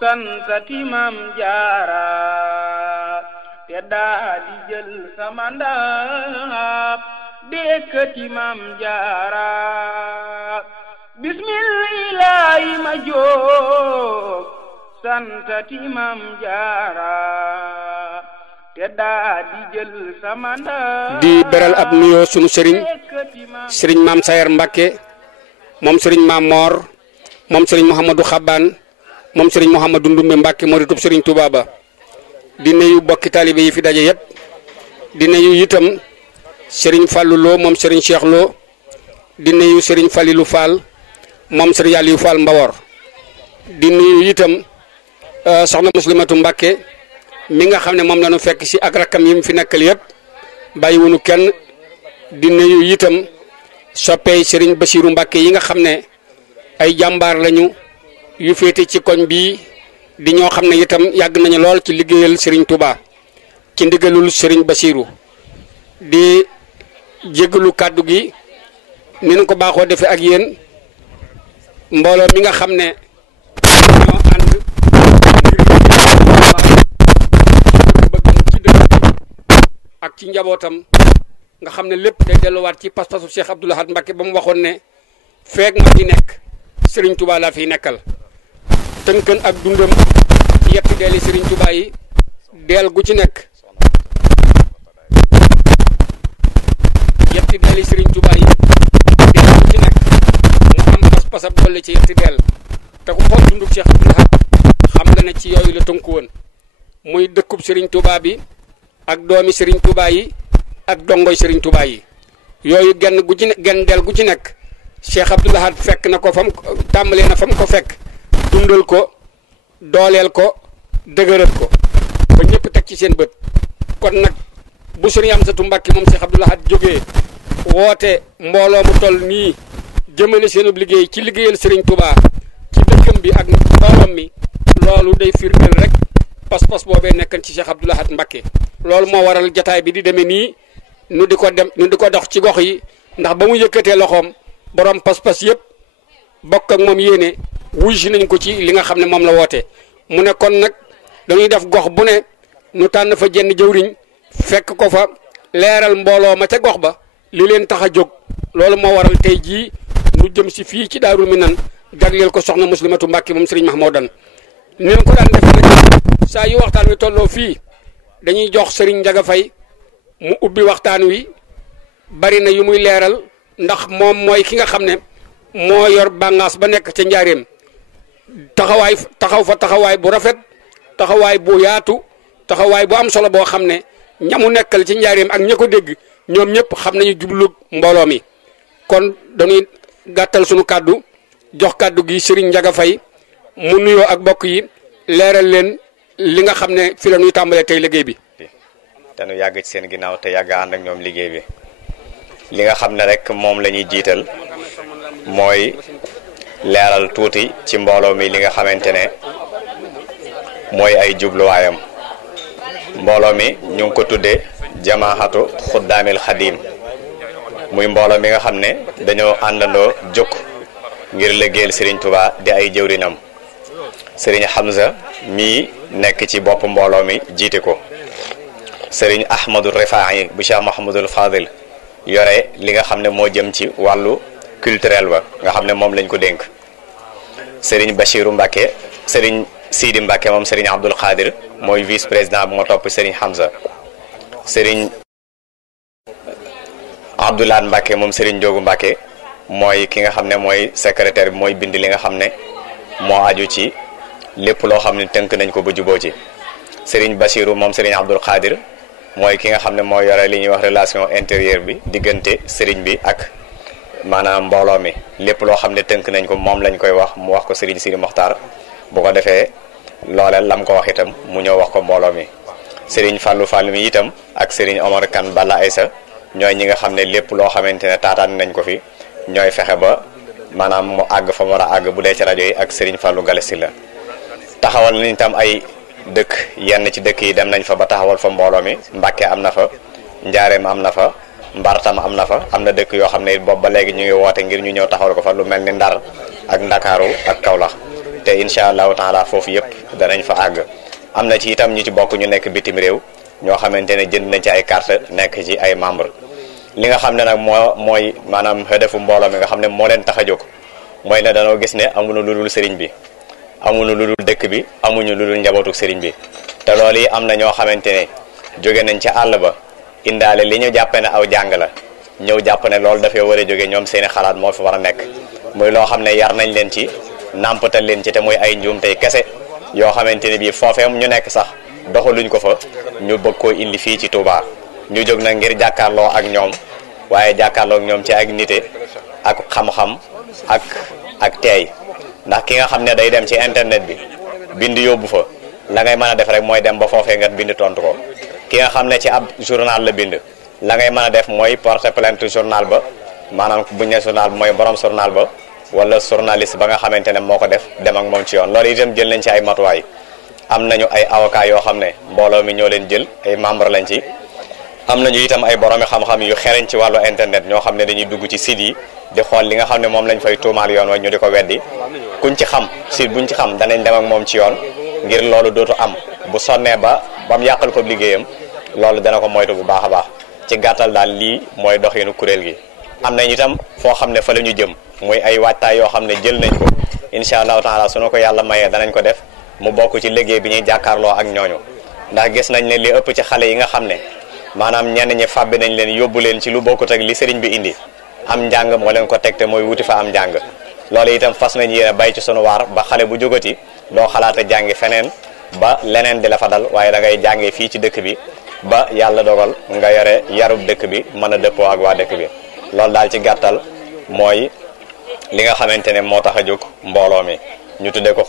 sansati Maam Jaara te daa di jël sama ndaab dekkati Maam Jaara bismillahi ma jóg santati Maam Jaara te daa di jël sama ndaab di beral ab nuyoo sunu sëriñ Maam Sayar Mbàkke moom sëriñ Maam Moor moom sëriñ Mouhamadou Xabbaan moom sëriñ Mouhamadou Ndumbe Mbàkke moo di tub sëriñ Touba ba di nuyu bokki taalibe yi fi daje yépp di nuyu itam sëriñ Fallou Lo moom sëriñ Cheikh Lo di nuyu sëriñ Falilou Fall moom sëriñ Aliou Fall Mbawor di nuyu itam soxna Muslimatu Mbàkke mi nga xam ne moom lañu fekk ci ak rakkam yi mu fi nekkal yépp bàyyiwunu kenn di nuyu itam soppey sëriñ Basiiru Mbàkke yi nga xam ne ay jàmbaar lañu yu féete ci koñ bii di ñoo xam ne itam yàgg nañu lool ci liggéeyal sëriñ Touba ci ndigalul sëriñ Basiiru di jéggalu kàddu gi ni ñu ko baaxoo defee ak yéen mbooloo mi nga xam ne ñoo ànd ngir bëggam ci dëkk bi ak ci njabootam nga xam ne lépp day delluwaat ci pas-pasu Cheikh Abdoul Ahad Mbacké ba mu waxoon ne feek ma fi nekk Serigne Touba laa fiy nekkal tënkan ak dundam ci yetti deeli Serigne Touba yi deel gu ci nekk yetti deeli Serigne Touba yi deel gu ci nekk mu am pas-pasab dolli ci yetti deel te ku xool dundub Cheikh Abdoul Ahad xam nga ne ci yooyu la tënku woon muy dëkkub Serigne Touba bi ak doomi Serigne Touba yi ak dongoy Serigne Touba yi yooyu genn gu ci ne genn del gu ci nekk Cheikh Abdoul Ahad fekk na ko fam tàmbalee na fam ko fekk dundal ko dooleel ko dëgëral ko ba ñëpp teg ci seen bët kon nag bu Serigne Amsatou Mbacké moom Cheikh Abdoul Ahad jógee woote mbooloo mu toll nii jëmale seenub liggéey ci liggéeyal Serigne Touba ci dëkkam bi ak mbooloom mi loolu day firndeel rek pas-pas boobee nekkan ci Cheikh Abdoul Ahad Mbacké loolu moo waral jataay bi di demee nii nu di ko dox ci gox yi ndax ba mu yëkkatee loxoom borom pas-pas yëpp bokk ak moom yéene wuy si nañ ko ci li nga xam ne moom la woote mu ne kon nag dañuy def gox bu ne nu tànn fa jenn jëwriñ fekk ko fa leeral mbooloo ma ca gox ba li leen tax a jóg loolu moo waral tey jii nu jëm si fii ci Daaru Minan jagleel ko soxna Muslimatu Mbàkke moom Serigne Mahmoudan ni leen ko daan def nag saa yu waxtaan wi tolloo fii dañuy jox Serigne Njaga Fay mu ubbi waxtaan wi bari na yu muy leeral ndax moom mooy ki nga xam ne moo yor bàngaas ba nekk ca njaareem taxaw fa taxawaay bu rafet taxawaay bu yaatu taxawaay bu am solo boo xam ne ñamu nekkal ci njaareem ak ña ko dégg ñoom ñëpp xam nañu jublug mbooloo mi kon dañuy gàttal sunu kàddu jox kàddu gi Serigne Njaga Fay mu nuyoo ak bokk yi leeral leen li nga xam ne fi la ñuy tàmbalee tey liggéey bi te nu yàgg ci seen ginnaaw te yàgg ànd ak ñoom liggéey bi li nga xam ne rek moom la ñuy jiital mooy leeral tuuti ci mbooloo mi li nga xamante ne mooy ay jubluwaayam mbooloo mi ñu ngi ko tuddee jamaahatu xuddaamil xadiim muy mbooloo mi nga xam ne dañoo àndandoo jóg ngir liggéeyal Serigne Touba di ay jëwrinam Serigne Hamza mii nekk ci bopp mbooloo mi jiite ko Serigne Ahmadou Rifaahi bu Cheikh Mahamadul Fadil yore li nga xam ne moo jëm ci wàllu culturel ba nga xam ne moom lañ ko dénk Serigne Bachiru Mbacke Serigne Sidi Mbacke moom Serigne Abdoul Khadir mooy vice président bu ma topp Serigne Hamza Serigne Abdoulaye Mbacke moom Serigne Ndiogu Mbacke mooy ki nga xam ne mooy secrétaire bi mooy bind li nga xam ne moo aju ci lépp loo xam ne tënk nañ ko ba juboo ci Serigne Bachiru moom Serigne Abdoul Khadir mooy ki nga xam ne moo yore li ñuy wax relation intérieure bi diggante Serigne bi ak maanaam mbooloo mi lépp loo xam ne tënk nañ ko moom lañ koy wax mu wax ko Serigne Sidi Mokhtar bu ko defee looleel lam ko wax itam mu ñëw wax ko mbooloo mi Serigne Fallou Fall mi itam ak Serigne Omar Kane Balla Aïssa ñooy ñi nga xam ne lépp loo xamante ne taataan nañ ko fi ñooy fexe ba maanaam mu àgg fa mu war a àgg bu dee ci rajo yi ak Serigne Fallou Galassi la taxawal nañ itam ay dëkk yenn ci dëkk yi dem nañ fa ba taxawal fa mbooloo mi Mbàkke am na fa Njaareem am na fa Mbartam am na fa am na dëkk yoo xam ne boobu ba léegi ñu ngi woote ngir ñu ñëw taxawal ko fa lu mel ni Ndar ak Ndakaaru ak Kaolack te te incha allahu taala foofu yëpp danañ fa àgg. am na ci itam ñu ci bokk ñu nekk bitim réew ñoo xamante ne jënd nañ ci ay carte nekk ci ay membre li nga xam ne nag mooy maanaam xëdefu mbooloo mi nga xam ne moo leen tax a jóg mooy ne danoo gis ne amuñu lu dul sëriñ bi amuñu lu dul dëkk bi amuñu lu dul njabootu sëriñ bi te loolu yi am na ñoo xamante ne jóge nañ ca àll ba indaale li ñu jàppe ne aw jàng la ñëw jàpp ne loolu dafay war a jóge ñoom seeni xalaat moo fi war a nekk muy loo xam ne yar nañ leen ci nàmpatal leen ci te muy ay njuum tey kese yoo xamante ne bii foofee ñu nekk sax doxaluñ ko fa ñu bëgg koo indi fii ci Touba ñu jóg na ngir jàkkaarloo ak ñoom waaye jàkkaarloo ak ñoom ci ak nite ak xam-xam ak teey ndax ki nga xam ne day dem ci internet bi bind yóbbu fa la ngay mën a def rek mooy dem ba foofee nga bind tontu ko ki nga xam ne ci ab journal la bind la ngay mën a def mooy porter plainte journal ba maanaam buñ ne journal bi mooy borom journal ba wala journaliste ba nga xamante ne moo ko def dem ak moom ci yoon loolu itam jël nañ ci ay matuwaay am nañu ay avocat yoo xam ne mbooloo mi ñoo leen jël ay membre lañ ci am nañu itam ay boroomi xam-xam yu xereñ ci wàllu internet ñoo xam ne dañuy dugg ci site yi di xool li nga xam ne moom lañ fay tuumaal yoon wa ñu di ko weddi kuñ ci xam site buñ ci xam danañ dem ak moom ci yoon ngir loolu dootu am bu sonnee ba mu yàqal ko liggéeyam loolu dana ko moytu bu baax a baax ci gàttal daal lii mooy doxinu kuréel gi. am nañ itam foo xam ne fa la ñu jëm muy ay waajtaay yoo xam ne jël nañ ko incha allahu taala su na ko yàlla mayee danañ ko def mu bokk ci liggéey bi ñuy jàkkaarloo ak ñooñu ndax gis nañ ne li ëpp ci xale yi nga xam ne maanaam ñenn ñi fàbbi nañ leen yóbbu leen ci lu bokkut ak li sëriñ bi indi am njàng moo leen ko teg te mooy wuti fa am njàng loolu itam fas nañ yéene bay ci sunu waar ba xale bu jógati doo xalaata jàngi feneen ba leneen di la fa dal waaye da ngay jàngee fii ci dëkk bi ba yàlla dogal nga yore yarub dëkk bi mën a dëppoo ak waa dëkk bi loolu daal ci gàttal mooy li nga xamante ne moo tax a jóg mbooloo mi ñu tuddee ko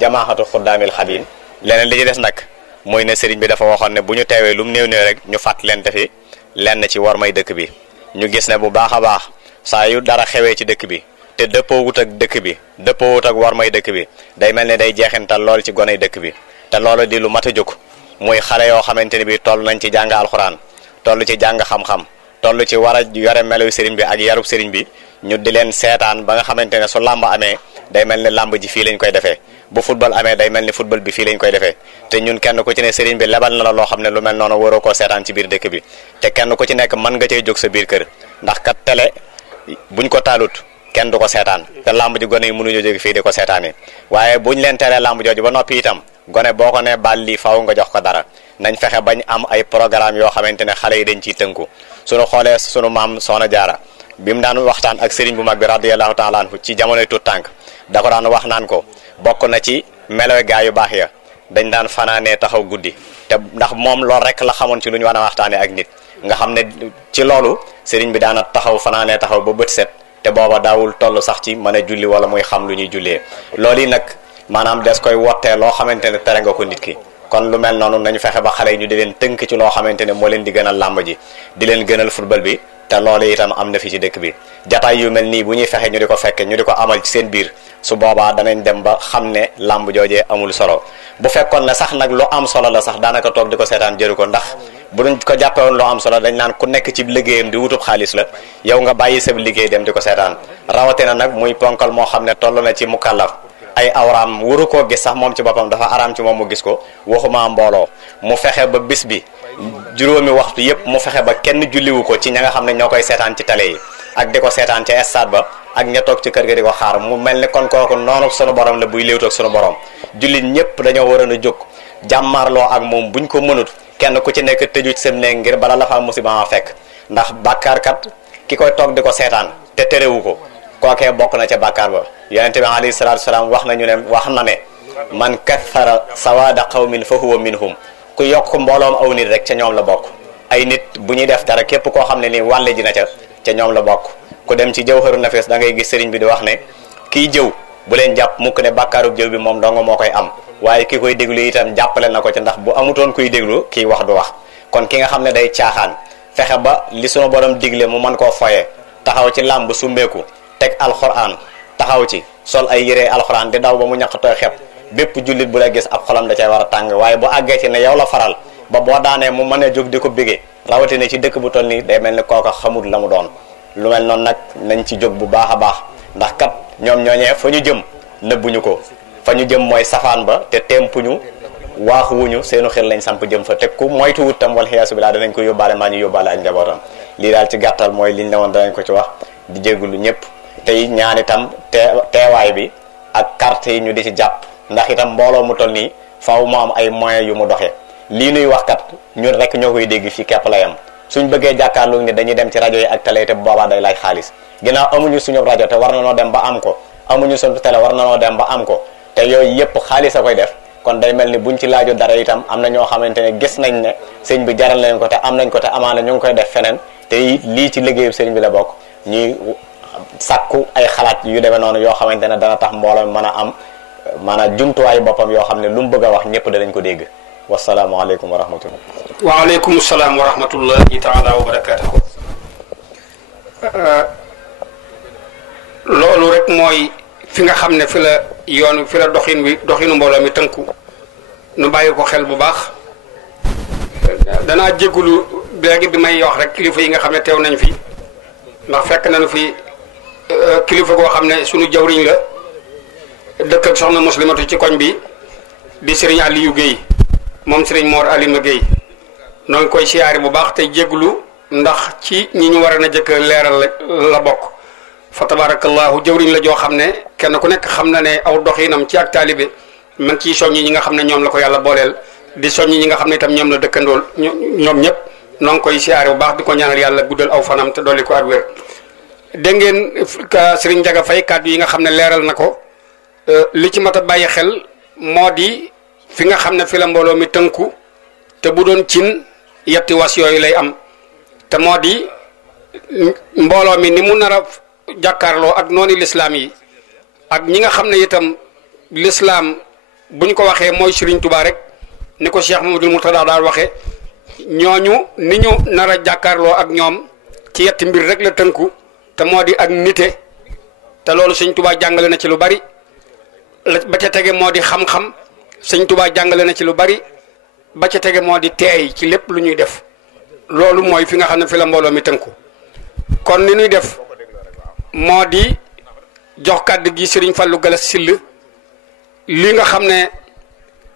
jamaaxatu xuddaamil xadim leneen li ci des nag mooy ne sëriñ bi dafa waxoon ne bu ñu teewee lu mu néew néew rek ñu fàtt leen fi lenn ci war may dëkk bi ñu gis ne bu baax a baax saa yu dara xewee ci dëkk bi te dëppoowut ak dëkk bi dëppoowut ak war may dëkk bi day mel ne day jeexintal lool ci goney dëkk bi te loolu di lu mat a jóg muy xale yoo xamante ne bi toll nañ ci jàng alxuraan toll ci jàng xam-xam toll ci war a yore melow sëriñ bi ak yarub sëriñ bi ñu di leen seetaan ba nga xamante ne su làmb amee day mel ne làmb ji fii lañ koy defee bu football amee day mel ni football bi fii lañ koy defee te ñun kenn ku ci ne sëriñ bi lebal na la loo xam ne lu mel noonu waroo koo seetaan ci biir dëkk bi te kenn ku ci nekk mën nga cay jóg sa biir kër ndax kat télé buñ ko taalut kenn du ko seetaan te làmb ji gone yi mënuñoo jóge fii di ko seetaani waaye buñ leen teree làmb jooju ba noppi itam gone boo ko ne baal lii faaw nga jox ko dara nañ fexe bañ am ay programme yoo xamante ne xale yi dañ ciy tënku suñu xoolee sunu maam Soxna Jaara bi mu daan waxtaan ak sëriñ bu mag bi radiyallahu taala anhu ci jamonoy tut tànk da ko daan wax naan ko bokk na ci meloy gaa yu baax ya dañ daan fanaanee taxaw guddi te ndax moom loolu rek la xamoon ci lu ñu war a waxtaanee ak nit nga xam ne ci loolu sëriñ bi daana taxaw fanaanee taxaw ba bët set te booba daawul toll sax ci mën a julli wala muy xam lu ñuy jullee loolu yi nag maanaam des koy wottee loo xamante ne tere nga ko nit ki kon lu mel noonu nañu fexe ba xale yi ñu di leen tënk ci loo xamante ne moo leen di gënal làmb ji di leen gënal football bi te loolu itam am na fi ci dëkk bi jataay yu mel nii bu ñuy fexe ñu di ko fekke ñu di ko amal ci seen biir su boobaa danañ dem ba xam ne làmb joojee amul solo bu fekkoon ne sax nag lu am solo la sax daanaka toog di ko seetaan jëru ko ndax bu duñ ko jàppewoon lu am solo dañ naan ku nekk ci liggéeyam di wutub xaalis la yow nga bàyyi sa liggéey dem di ko seetaan rawatina nag muy ponkal moo xam ne toll na ci mukallaf ay awraam wuru koo gis sax moom ci boppam dafa araam ci moom mu gis ko waxuma mbooloo mu fexe ba bis bi juróomi waxtu yépp mu fexe ba kenn julliwu ko ci ña nga xam ne ñoo koy seetaan ci télé yi ak di ko seetaan ci stade ba ak ña toog ci kër ga di ko xaar mu mel ni kon kooku noonu sunu borom la buy léewtoog sunu borom jullit ñëpp dañoo waroon a jóg jàmmaarloo ak moom buñ ko mënut kenn ku ci nekk tëju ci seen néeg ngir bala la fa musiba ma fekk ndax bàkkaarkat ki koy toog di ko seetaan te terewu ko kookee bokk na ca bàkkaar ba yonente bi alayhi salaatu wasalaam wax na ne man kathara sawaada qawmin fa huwa minhum ku yokk mbooloom aw nit rek ca ñoom la bokk ay nit bu ñuy def dara képp koo xam ne nii wàlle ji na ca ñoom la bokk ku dem ci jawharu nafis da ngay gis sëriñ bi di wax ne kiy jëw bu leen jàpp mukk ne bàkkaarub jëw bi moom dong moo koy am waaye ki koy déglu itam jàppale na ko ci ndax bu amutoon kuy déglu kiy wax du wax kon ki nga xam ne day caaxaan fexe ba li sunu borom digle mu mën koo foye taxaw ci làmb summeeku teg alxuraan taxaw ci sol ay yére alxuraan di daw ba mu ñaq tooy xepp bépp jullit bu la gis ab xolam da cay war a tàng waaye bu àggee ci ne yow la faral ba boo daanee mu mën a jóg di ko bégee rawatina ci dëkk bu toll nii day mel ni kooka xamul la mu doon lu mel noonu nag nañ ci jóg bu baax a baax ndax kat ñoom ñooñee fa ñu jëm nëbbuñu ko fa ñu jëm mooy safaan ba te tempuñu waaxuwuñu seenu xel lañ samp jëm fa te ku moytuwut tam wal xiyaasu billah danañ ko yóbbaale maa ñu yóbbaale ak njabootam lii daal ci gàttal mooy liñ la woon danañ ko ci wax di jéggulu ñëpp tey ñaan itam teewaay bi ak carte yi ñu di ci jàpp ndax itam mbooloo mu toll nii faaw mu am ay moyens yu mu doxee lii nuy wax kat ñun rek ñoo koy dégg fii képp la yam suñ bëggee jàkkaarloo ni dañuy dem ci rajo yi ak télé te bu boobaa day laaj xaalis ginnaaw amuñu suñu rajo te war na noo dem ba am ko amuñu suñu télé war na noo dem ba am ko te yooyu yëpp xaalis a koy def kon day mel ni buñ ci laaju dara itam am na ñoo xamante ne gis nañ ne sëñ bi jaral nañ ko te am nañ ko te amaana ñu ngi koy def feneen te lii ci liggéeyu sëñ bi la bokk ñuy sàkku ay xalaat yu demee noonu yoo xamante ne dana tax mbooloo mën a am maanaam jumtuwaayu boppam yoo xam ne lu mu bëgg a wax ñëpp danañ ko dégg wasalaamaaleykum wa rahmatullah. waaleykum salaam wa rahmatullahi taala wa barakaatuhu. loolu rek mooy fi nga xam ne fi la yoon fi la doxinu mbooloo mi tënku nu bàyyi ko xel bu baax danaa jéggulu léegi bi may wax rek kilifa yi nga xam ne teew nañ fi ndax fekk nañu fi kilifa goo xam ne sunu jawriñ la dëkk ak soxna muslimatu ci koñ bi di Serigne Aliou Guèye moom Serigne Mor Alima Guèye noo ngi koy siyaari bu baax tey jéggulu ndax ci ñi ñu war a na jëkk leeral la bokk fa tabarakallahu jawriñ la joo xam ne kenn ku nekk xam na ne aw doxinam ci ak taalibe ma ngi ciy soññi ñi nga xam ne ñoom la ko yàlla booleel di soññi ñi nga xam ne itam ñoom la dëkkandool ñoom ñëpp noo ngi koy siyaare bu baax di ko ñaanal yàlla guddal aw fanam te dolli ko ak wér dégg ngeen Serigne Ndiaga Faye kàddu yi nga xam ne leeral na ko li ci mat a bàyyi xel moo di fi nga xam ne fi la mbooloo mi tënku te bu doon cin yetti was yooyu lay am te moo di mbooloo mi ni mu nar a jàkkaarloo ak noonu lislaam yi ak ñi nga xam ne itam lislaam buñ ko waxee mooy Serigne Touba rek ni ko Cheikh Mamadou Mourtada daal waxee ñooñu ni ñu nar a jàkkaarloo ak ñoom ci yetti mbir rek la tënku te moo di ak nite te loolu Serigne Touba jàngale na ci lu bari ba ca tege moo di xam-xam Serigne Touba jàngale na ci lu bari ba ca tege moo di teey ci lépp lu ñuy def loolu mooy fi nga xam ne fi la mbooloo mi tënku kon ni ñuy def moo di jox kàddu gi Serigne Fallou Galas Sill li nga xam ne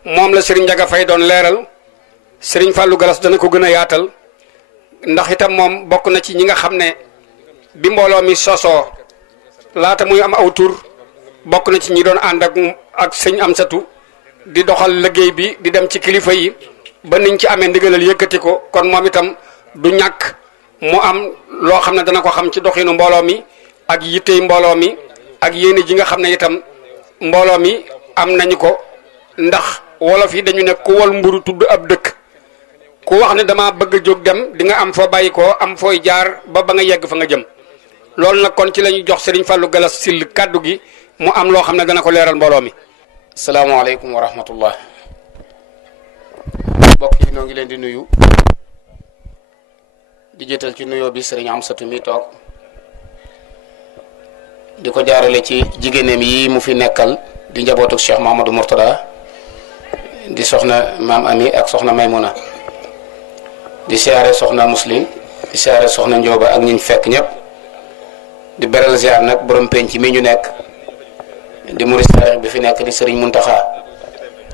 moom la Serigne Ndiaga Faye doon leeral Serigne Fallou Galas dana ko gën a yaatal ndax itam moom bokk na ci ñi nga xam ne bi mbooloo mi sosoo laata muy am aw tur bokk na ci ñi doon ànd ak sëñ Amsatu di doxal liggéey bi di dem ci kilifa yi ba niñ ci amee ndigalal yëkkati ko kon moom itam du ñàkk mu am loo xam ne dana ko xam ci doxinu mbooloo mi ak yittey mbooloo mi ak yéene ji nga xam ne itam mbooloo mi am nañu ko ndax wolof yi dañu ne ku wol mburu tudd ab dëkk ku wax ne dama bëgg a jóg dem di nga am foo bàyyi ko am fooy jaar ba nga yegg fa nga jëm loolu nag kon ci la ñuy jox Serigne Fallou Galas Sill kàddu gi mu am loo xam ne dana ko leeral mbooloo mi. salaamaaleykum wa rahmatullah. mbokk yi noo ngi leen di nuyu di jëtal ci nuyoo bi Serigne Amsatu mi toog di ko jaarale ci jigéeneem yi mu fi nekkal di njabootu Cheikh Mahamadou Mourtada di soxna maam Ami ak soxna Maymuna di siyaare soxna Muslim di siyaare soxna Njóoba ak ñiñ fekk ñëpp di beral ziar nag borom penc mi ñu nekk di murid sareex bi fi nekk di Serigne Muntaxa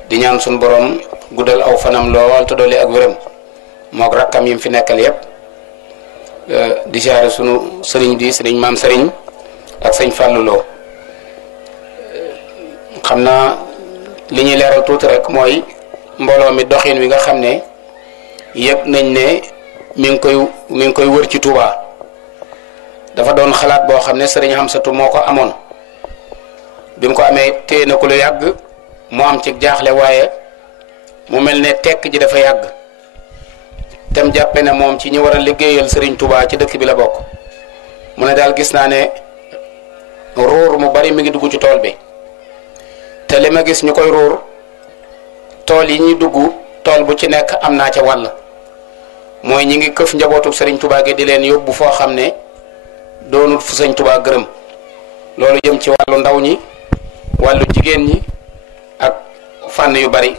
di ñaan suñu borom guddal aw fanam lool te doole ak wéram mook rakkam yi mu fi nekkal yëpp di siyaare sunu Serigne bi Serigne maam Serigne ak sëñ Fallou Lo xam naa li ñuy leeral tuuti rek mooy mbooloo mi doxin wi nga xam ne yëg nañ ne mi ngi koy wër ci Touba dafa doon xalaat boo xam ne Serigne Hamsatu moo ko amoon bi mu ko amee téye na ko lu yàgg mu am ci jaaxle waaye mu mel ne tekk ji dafa yàgg tem jàppe ne moom ci ñi war a liggéeyal Serigne Touba ci dëkk bi la bokk mu ne daal gis naa ne ruur mu bari mi ngi dugg ci tool bi te li ma gis ñu koy ruur tool yi ñuy dugg tool bu ci nekk am naa ca wàll mooy ñi ngi këf njabootu Serigne Touba gi di leen yóbbu foo xam ne doonul fu Serigne Touba gërëm loolu jëm ci wàllu ndaw ñi wàllu jigéen ñi ak fànn yu bari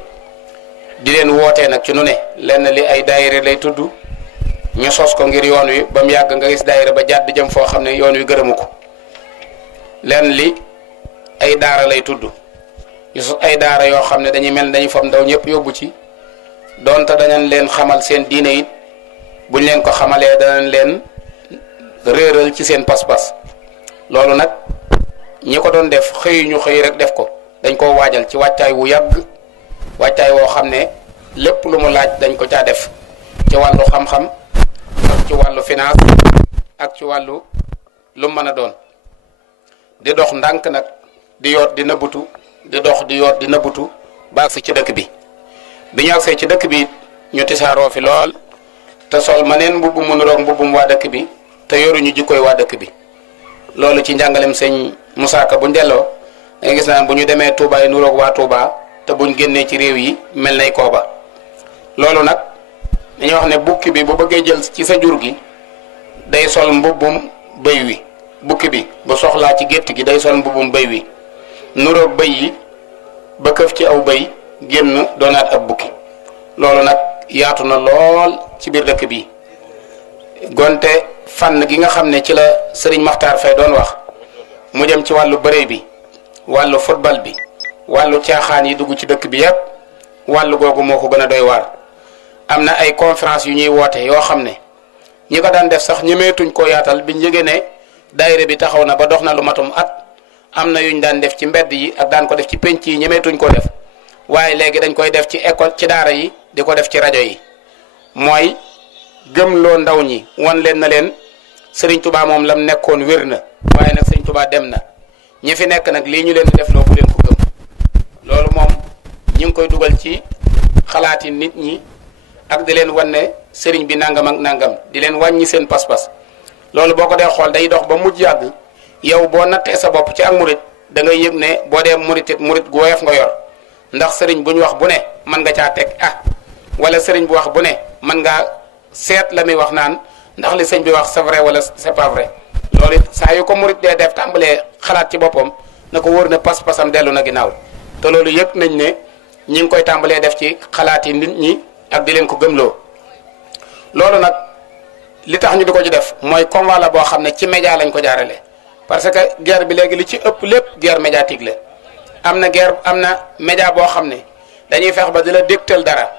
di leen wootee nag ci nu ne lenn li ay daayira lay tudd ñu sos ko ngir yoon wi ba mu yàgg nga gis daayira ba jàdd jëm foo xam ne yoon wi gërëmu ko lenn li ay daara lay tudd ñu sos ay daara yoo xam ne dañuy mel dañuy fam ndaw ñëpp yóbbu ci donte danañ leen xamal seen diine it buñ leen ko xamalee danañ leen réeral ci seen pas-pas loolu nag ñi ko doon def xëy rek def ko dañ koo waajal ci wàccaay wu yàgg wàccaay woo xam ne lépp lu mu laaj dañ ko caa def ci wàllu xam-xam ak ci wàllu finance ak ci wàllu lu mën a doon di dox ndànk nag di yoot di nëbbutu di dox di yoot di nëbbutu ba agsi ci dëkk bi bi ñu agsee ci dëkk bi ñu tisaaroo fi lool te sol ma neen mbubb mu nuroog mbubbum waa dëkk bi te yoruñu jikkooy waa dëkk bi loolu ci njàngalem sëñ Moussa Ka bu delloo da nga gis naan bu ñu demee Touba yi nuroog waa Touba te buñ génnee ci réew yi mel nay kooba loolu nag dañuy wax ne bukki bi bu bëggee jël ci sa jur gi day sol mbubbum bëy wi bukki bi bu soxlaa ci gétt gi day sol mbubbum bëy wi nuroog bëy yi ba këf ci aw bëy génn doonaat ab bukki loolu nag yaatu na lool ci biir dëkk bi gonte fànn gi nga xam ne ci la Serigne Makhtar Faye doon wax mu jëm ci wàllu bëre bi wàllu football bi wàllu caaxaan yi dugg ci dëkk bi yépp wàllu googu moo ko gën a doy waar am na ay conférence yu ñuy woote yoo xam ne ñi ko daan def sax ñemeetuñ koo yaatal biñ yëgee ne daayira bi taxaw na ba dox na lu matum at am na yuñ daan def ci mbedd yi ak daan ko def ci penc yi ñemeetuñ koo def waaye léegi dañ koy def ci école ci daara yi di ko def ci rajo yi mooy gëmloo ndaw ñi wan leen na leen Serigne Touba moom lam nekkoon wér na waaye nag Serigne Touba dem na ñi fi nekk nag lii ñu leen di def loo bu leen ko gëm loolu moom ñu ngi koy dugal ci xalaati nit ñi ak di leen wan ne Serigne bi nangam ak nangam di leen wàññi seen pas-pas loolu boo ko dee xool day dox ba mujj yàgg yow boo nattee sa bopp ci ak murit da ngay yëg ne boo dee murit gu woyof nga yor ndax Serigne bu ñu wax bu ne mën nga caa teg wala Serigne bu wax bu ne mën ngaa seet la muy wax naan ndax li sëñ bi wax c'est vrai wala c'est pas vrai loolu it saa yu ko murit dee def tàmbalee xalaat ci boppam na ko wóor ne pas-pasam dellu na ginnaaw te loolu yëpp nañ ne ñi ngi koy tàmbalee def ci xalaat yi nit ñi ak di leen ko gëmloo loolu nag li tax ñu di ko ci def mooy combat la boo xam ne ci média lañ ko jaarale parce que guerre bi léegi li ci ëpp lépp guerre médiatique la am na média boo xam ne dañuy fex ba di la dégtal dara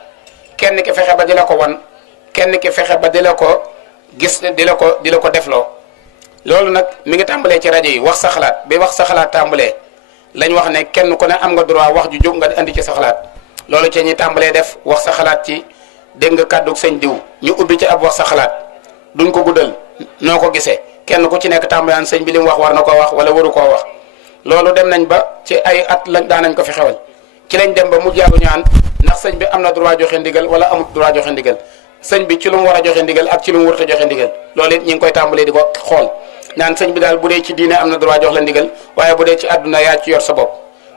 kenn ki fexe ba di la ko wan kenn ki fexe ba di la ko gis di la ko defloo loolu nag mi ngi tàmbalee ci rajo yi wax sa xalaat bi wax sa xalaat tàmbalee lañ wax ne kenn ku ne am nga droit wax ju jóg nga andi ci sa xalaat loolu ci ñi tàmbalee def wax sa xalaat ci dégg nga kàddu sëñ diw ñu ubbi ci ab wax sa xalaat duñ ko guddal noo ko gisee kenn ku ci nekk tàmbalaan sëñ bi li mu wax war na koo wax wala waru koo wax loolu dem nañ ba ci ay at lañ daan nañ ko fi xewal ci lañ dem ba mu jaagu ñaan ndax sëñ bi am na droit joxe ndigal wala amul droit joxe ndigal sëñ bi ci lu mu war a joxe ndigal ak ci lu mu warut a joxe ndigal loolu it ñi ngi koy tàmbalee di ko xool naan sëñ bi daal bu dee ci diine am na droit jox la ndigal waaye bu dee ci àdduna yaa ci yor sa bopp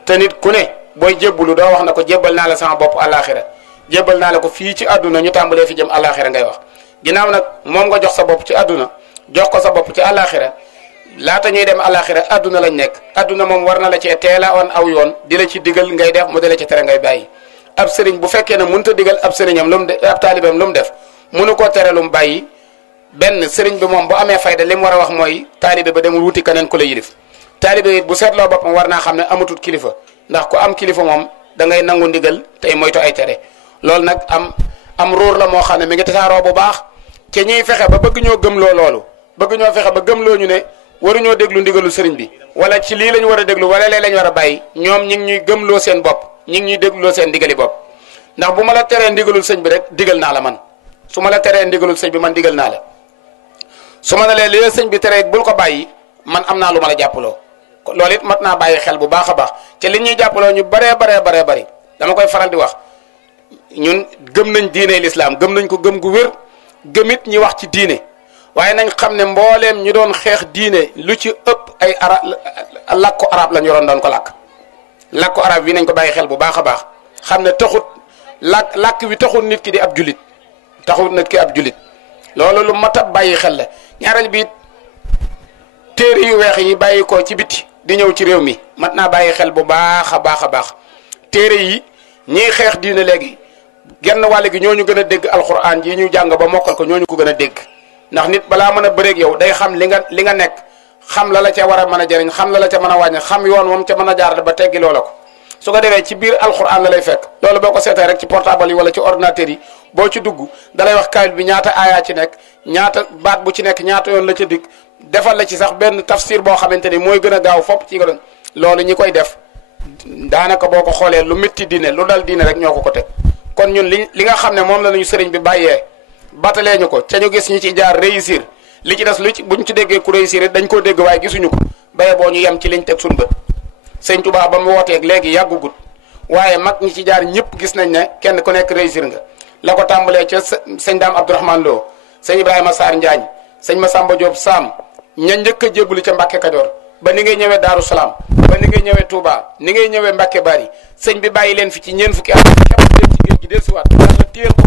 te nit ku ne booy jébbalu doo wax na ko jébbal naa la sama bopp àllaaxira jébbal naa la ko fii ci àdduna ñu tàmbalee fi jëm àllaaxira ngay wax ginnaaw nag moom nga jox sa bopp ci àdduna jox ko sa bopp ci àllaaxira laata ñuy dem àllaaxira àdduna lañ nekk àdduna moom war na la cee teela woon aw yoon di la ci digal ngay def mu di la ci tere ngay bàyyi ab sëriñ bu fekkee ne mënut a digal ab sëriñam lu mu ab taalibeem lu mu def mënu koo tere lu mu bàyyi benn sëriñ bi moom bu amee fayda li mu war a wax mooy taalibe ba demul wuti keneen ku la yilif taalibe it bu seetloo boppam war naa xam ne amatut kilifa ndax ku am kilifa moom da ngay nangu ndigal tey moytu ay tere loolu nag am ruur la moo xam ne mi ngi tasaaroo bu baax te ñuy fexe ba bëgg ñoo gëmloo loolu bëgg ñoo fexe ba gëmloo ñu ne waruñoo déglu ndigalu sëriñ bi wala ci lii lañ war a déglu wala lee lañ war a bàyyi ñoom ñi ngi ñuy gëmloo seen bopp ñi ngi ñuy dégloo seen ndigali bopp ndax bu ma la teree ndigalul sëñ bi rek digal naa la man su ma la teree ndigalul sëñ bi man digal naa la su ma ne lee li la sëñ bi teree bul ko bàyyi man am naa lu ma la jàppaloo loolu it mat naa bàyyi xel bu baax a baax te li ñuy jàppaloo ñu baree bari dama koy faral di wax ñun gëm nañ diine lislaam gëm nañ ko gëm gu wér gëmit ñi wax ci diine waaye nañ xam ne mbooleem ñu doon xeex diine lu ci ëpp ay làkku arab lañ yoroon doon ko làkku arab wi nañ ko bàyyi xel bu baax a baax xam ne taxut làkk wi taxut nit ki di ab julit taxut nit ki ab julit loolu lu mat a bàyyi xel la ñaareel bi téere yu weex yi bàyyi ko ci biti di ñëw ci réew mi mat naa bàyyi xel bu baax a baax téere yi ñiy xeex diine léegi genn wàll gi ñooñu gën a dégg alxuraan ji ñu jàng ba mokkal ko ñooñu ko gën a dégg ndax nit balaa mën a bëreeg yow day xam li nga nekk xam la ca war a mën a jëriñ xam la ca mën a wàññi xam yoon moom ca mën a jaar ba teggi loola ko su ko defee ci biir alxuraan la lay fekk loolu boo ko seetee rek ci portable yi wala ci ordinateur yi boo ci dugg dalay wax kaamil bi ñaata aayaa ci nekk ñaata baat bu ci nekk ñaata yoon la ca dikk defal la ci sax benn tafsir boo xamante ni mooy gën a gaaw fopp ci nga doon loolu ñi koy def daanaka boo ko xoolee lu métti diine lu dal diine rek ñoo ko teg kon ñun li nga xam ne moom la ñu sëriñ bi bàyyee batalee ñu ko ca ñu gis ñi ci jaar réussir li ci des lu ci buñ ci déggee ku réussir dañ koo dégg waaye gisuñu ko baye boo ñu yem ci liñ teg suñu bët sëñ Tuubaa ba mu wooteeg léegi yàggugut waaye mag ñi ci jaar ñëpp gis nañ ne kenn ku nekk réussir nga la ko tàmbalee ca sëñ Daam Abdourahmane Lo sëñ Ibrahima Sarr Njaañ sëñ Massamba Diop Sam ña njëkk a jébbalu ca Mbàkke Kajoor ba ni ngay ñëwee Daaru Salaam ba ni ngay ñëwee Touba ni ngay ñëwee Mbàkke Bari sëñ bi bàyyi leen fi ci ñeen fukki at xepp dem ci géej gi dellusiwaat yàlla téyel ko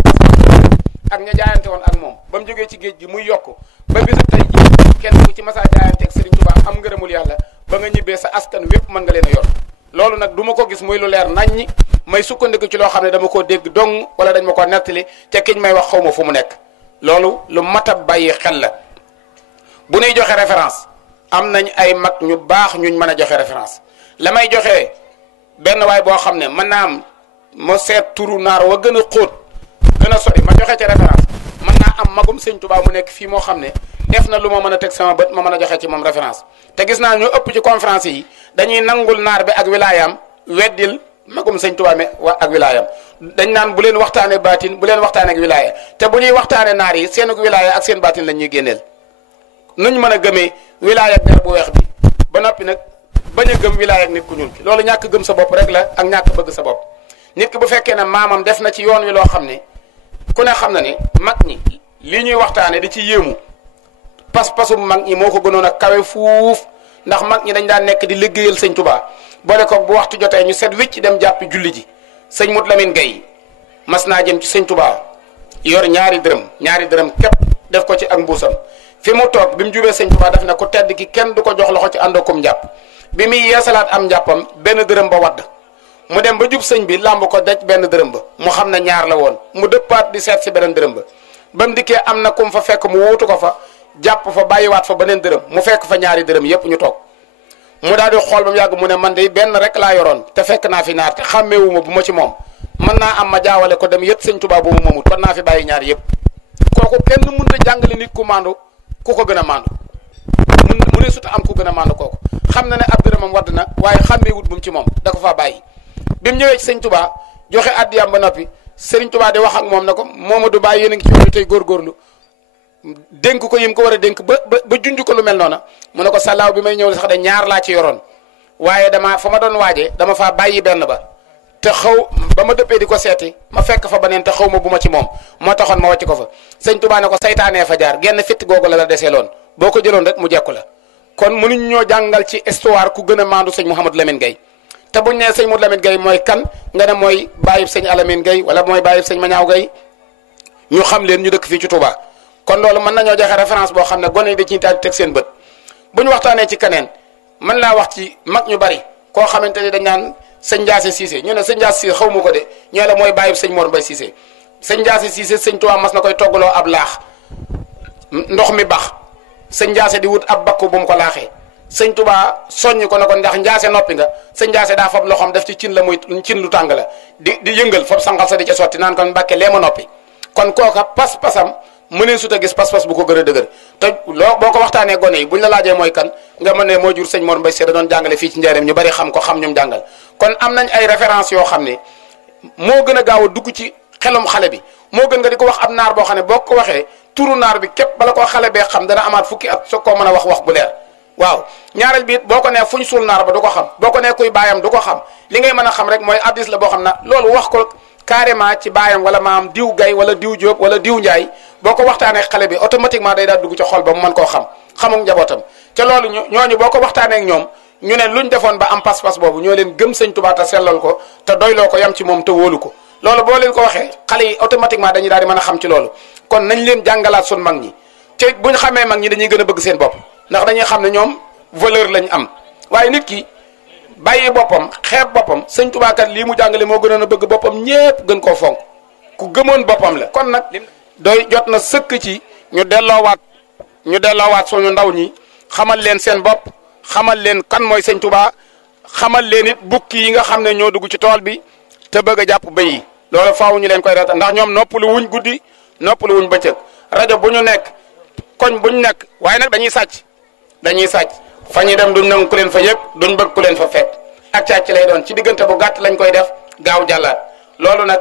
ak ña jaayante woon ak moom ba mu jógee ci géej gi muy yokk ba bisu tey ji kenn ku ci masa jaayante ak Sëriñ Tuubaa am ngërëmul yàlla ba nga ñibbee sa askan wépp mën nga leen a yor loolu nag du ma ko gis muy lu leer naññi may sukkandiku ci loo xam ne dama koo dégg dong wala dañ ma ko nettali te kiñ may wax xaw ma fu mu nekk loolu lu mat a bàyyi xel la bu nuy joxe référence am nañ ay mag ñu baax ñuñ mën a joxe référence la may joxe benn waay boo xam ne mën naa am ma seet turu naar wa gën a xóot gën a sori ma joxe ci référence mën naa am magum sëñ Tuubaa mu nekk fii moo xam ne def na lu ma mën a teg sama bët ma mën a joxe ci moom référence te gis naa ñu ëpp ci conférence yi dañuy nangul naar bi ak wilaayam weddil magum sëñ Tuubaa mi ak wilaayam dañ naan bu leen waxtaane baatin bu leen waxtaane ak wilaaya te bu ñuy waxtaane naar yi seen ak wilaaya ak seen baatin lañ ñuy génneel nuñ mën a gëmee wilaaya ak der bu weex bi ba noppi nag bañ a gëm wilaaya ak nit ku ñuul ki loolu ñàkk gëm sa bopp rek la ak ñàkk bëgg sa bopp nit ki bu fekkee ne maamam def na ci yoon wi loo xam ne ku ne xam na ne mag ñi lii ñuy waxtaane di ci yéemu pas-pasum mag ñi moo ko gënoon a kawe fuuf ndax mag ñi dañ daan nekk di liggéeyal sëñ Tuubaa boole ko bu waxtu jotee ñu set wicc dem jàppi julli ji sëñ Mut Lamin Gay mas naa jëm ci sëñ Tuubaa yor ñaari dërëm képp def ko ci ak mbuusam fi mu toog bi mu jubee sëñ Tuubaa def na ku tedd ki kenn du ko jox loxo ci àndookum njàpp bi muy yeesalaat am njàppam benn dërëm ba wadd mu dem ba jub sëñ bi làmb ko daj benn dërëm ba mu xam ne ñaar la woon mu dëppaat di seet si beneen dërëm ba mu dikkee am na kum fa fekk mu wuutu ko fa jàpp fa bàyyiwaat fa beneen dërëm mu fekk fa ñaari dërëm yépp ñu toog mu daal di xool ba mu yàgg mu ne man de benn rek laa yoroon te fekk naa fi ñaar te xàmmeewuma bu ma ci moom mën naa am ma jaawale ko dem yët sëñ Tuubaa bu mu moomut war naa fi bàyyi ñaar yépp kooku kenn mënut a jàngale nit ku maandu ku ko gën a maandu mu ne suta am ku gën a maandu kooku xam na ne ab dërëmam wadd na waaye xàmmeewut bu mu ci moom da ko faa bàyyi bi mu ñëwee ci sëñ Tuubaa joxe addiyam ba noppi sëriñ Tuubaa di wax ak moom ne ko Momadou Baye yéen a ngi ci yoon tey góorgóorlu dénk ko yim ko war a dénk ba junj ko lu mel noona mu ne ko sàllaaw bi may ñëw sax de ñaar laa ci yoroon waaye dama fa ma doon waajee dama faa bàyyi benn ba te xaw ba ma dëppee di ko seeti ma fekk fa beneen te xaw ma bu ma ci moom moo taxoon ma wàcc ko fa sëñ Tuubaa ne ko saytaanee fa jaar genn fitt googu la desee loon boo ko jëloon rek mu jekku la kon mënuñ ñoo jàngal ci histoire ku gën a maandu sëñ Mouhamadou Lamine Gueye te buñ nee sëñ Mouhamadou Lamine Gueye mooy kan nga ne mooy bàyyib sëñ Alamine Gueye wala mooy bàyyib sëñ Mañaaw Gueye ñu xam leen ñu dëkk fii ci Touba kon loolu mën nañoo joxe référence boo xam ne gone yi da ciy taal teg seen bët bu ñu waxtaanee ci keneen mën laa wax ci mag ñu bari koo xamante ni dañ naan sëñ Ndiasse Cissé ñu ne sëñ Ndiasse Cissé xaw ma ko de ñoo la mooy bàyyib sëñ Mor Mbaye Cissé sëñ Ndiasse Cissé sëñ Touba mas na koy toggaloo ab laax ndox mi bax sëñ Ndiasse di wut ab bakku bu mu ko laaxee sëñ Touba soññ ko ne ko ndax Ndiasse noppi nga sëñ Ndiasse daa fab loxoom def ci cin la muy cin lu tàng la di yëngal fab sanqal sa di ca sotti naan kon Mbàkke lee ma noppi kon kooka pas-pasam mënee sut a gis pas-pas bu ko gën a dëgër te boo ko waxtaanee gone yi buñ la laajee mooy kan nga mën ne moo jur sëñ Mor Mbaye Cissé da doon jàngale fii ci njaareem ñu bari xam ko xam ñum jàngal kon am nañ ay référence yoo xam ne moo gën a gaaw a dugg ci xelum xale bi moo gën nga di ko wax ab naar boo xam ne boo ko waxee turu naar bi képp bala koo xale bee xam dana amaat fukki at soo koo mën a wax bu leer waaw ñaareel bi it boo ko nee fuñ suul naar ba du ko xam boo ko nee kuy baayam du ko xam li ngay mën a xam rek mooy addis la boo xam na loolu wax ko carrément ci baayam wala maam diw gay wala diw jóob wala diw njaay boo ko waxtaanee xale bi automatiquement day daal dugg ci xol ba mu mën koo xam xamuk njabootam te loolu ñooñu boo ko waxtaanee ak ñoom ñu ne luñ defoon ba am pas-pas boobu ñoo leen gëm sëñ Tuubaa te sellal ko te doyloo ko yam ci moom te wóolu ko loolu boo leen ko waxee xale yi automatiquement dañuy daal di mën a xam ci loolu kon nañ leen jàngalaat sun mag ñi te buñ xamee mag ñi dañuy gën a bëgg seen bopp ndax dañuy xam ne ñoom valeur lañ am waaye nit ki bàyyi boppam xeeb boppam sëñ Tuubaa kat lii mu jàngale moo gënoon a bëgg boppam ñépp gën koo fonk ku gëmoon boppam la kon nag doy jot na sëkk ci ñu delloowaat suñu ndaw ñi xamal leen seen bopp xamal leen kan mooy sëñ Tuubaa xamal leen it bukki yi nga xam ne ñoo dugg ci tool bi te bëgg a jàpp bëy yi loolu faaw ñu leen koy rata ndax ñoom noppalu wuñ guddi noppalu wuñ bëccëg rajo bu ñu nekk koñ bu ñu nekk waaye nag dañuy sàcc fa ñuy dem duñ nangu ku leen fa yëg duñ bëgg ku leen fa fekk ak càcc lay doon ci diggante bu gàtt lañ koy def gaaw jàllaat loolu nag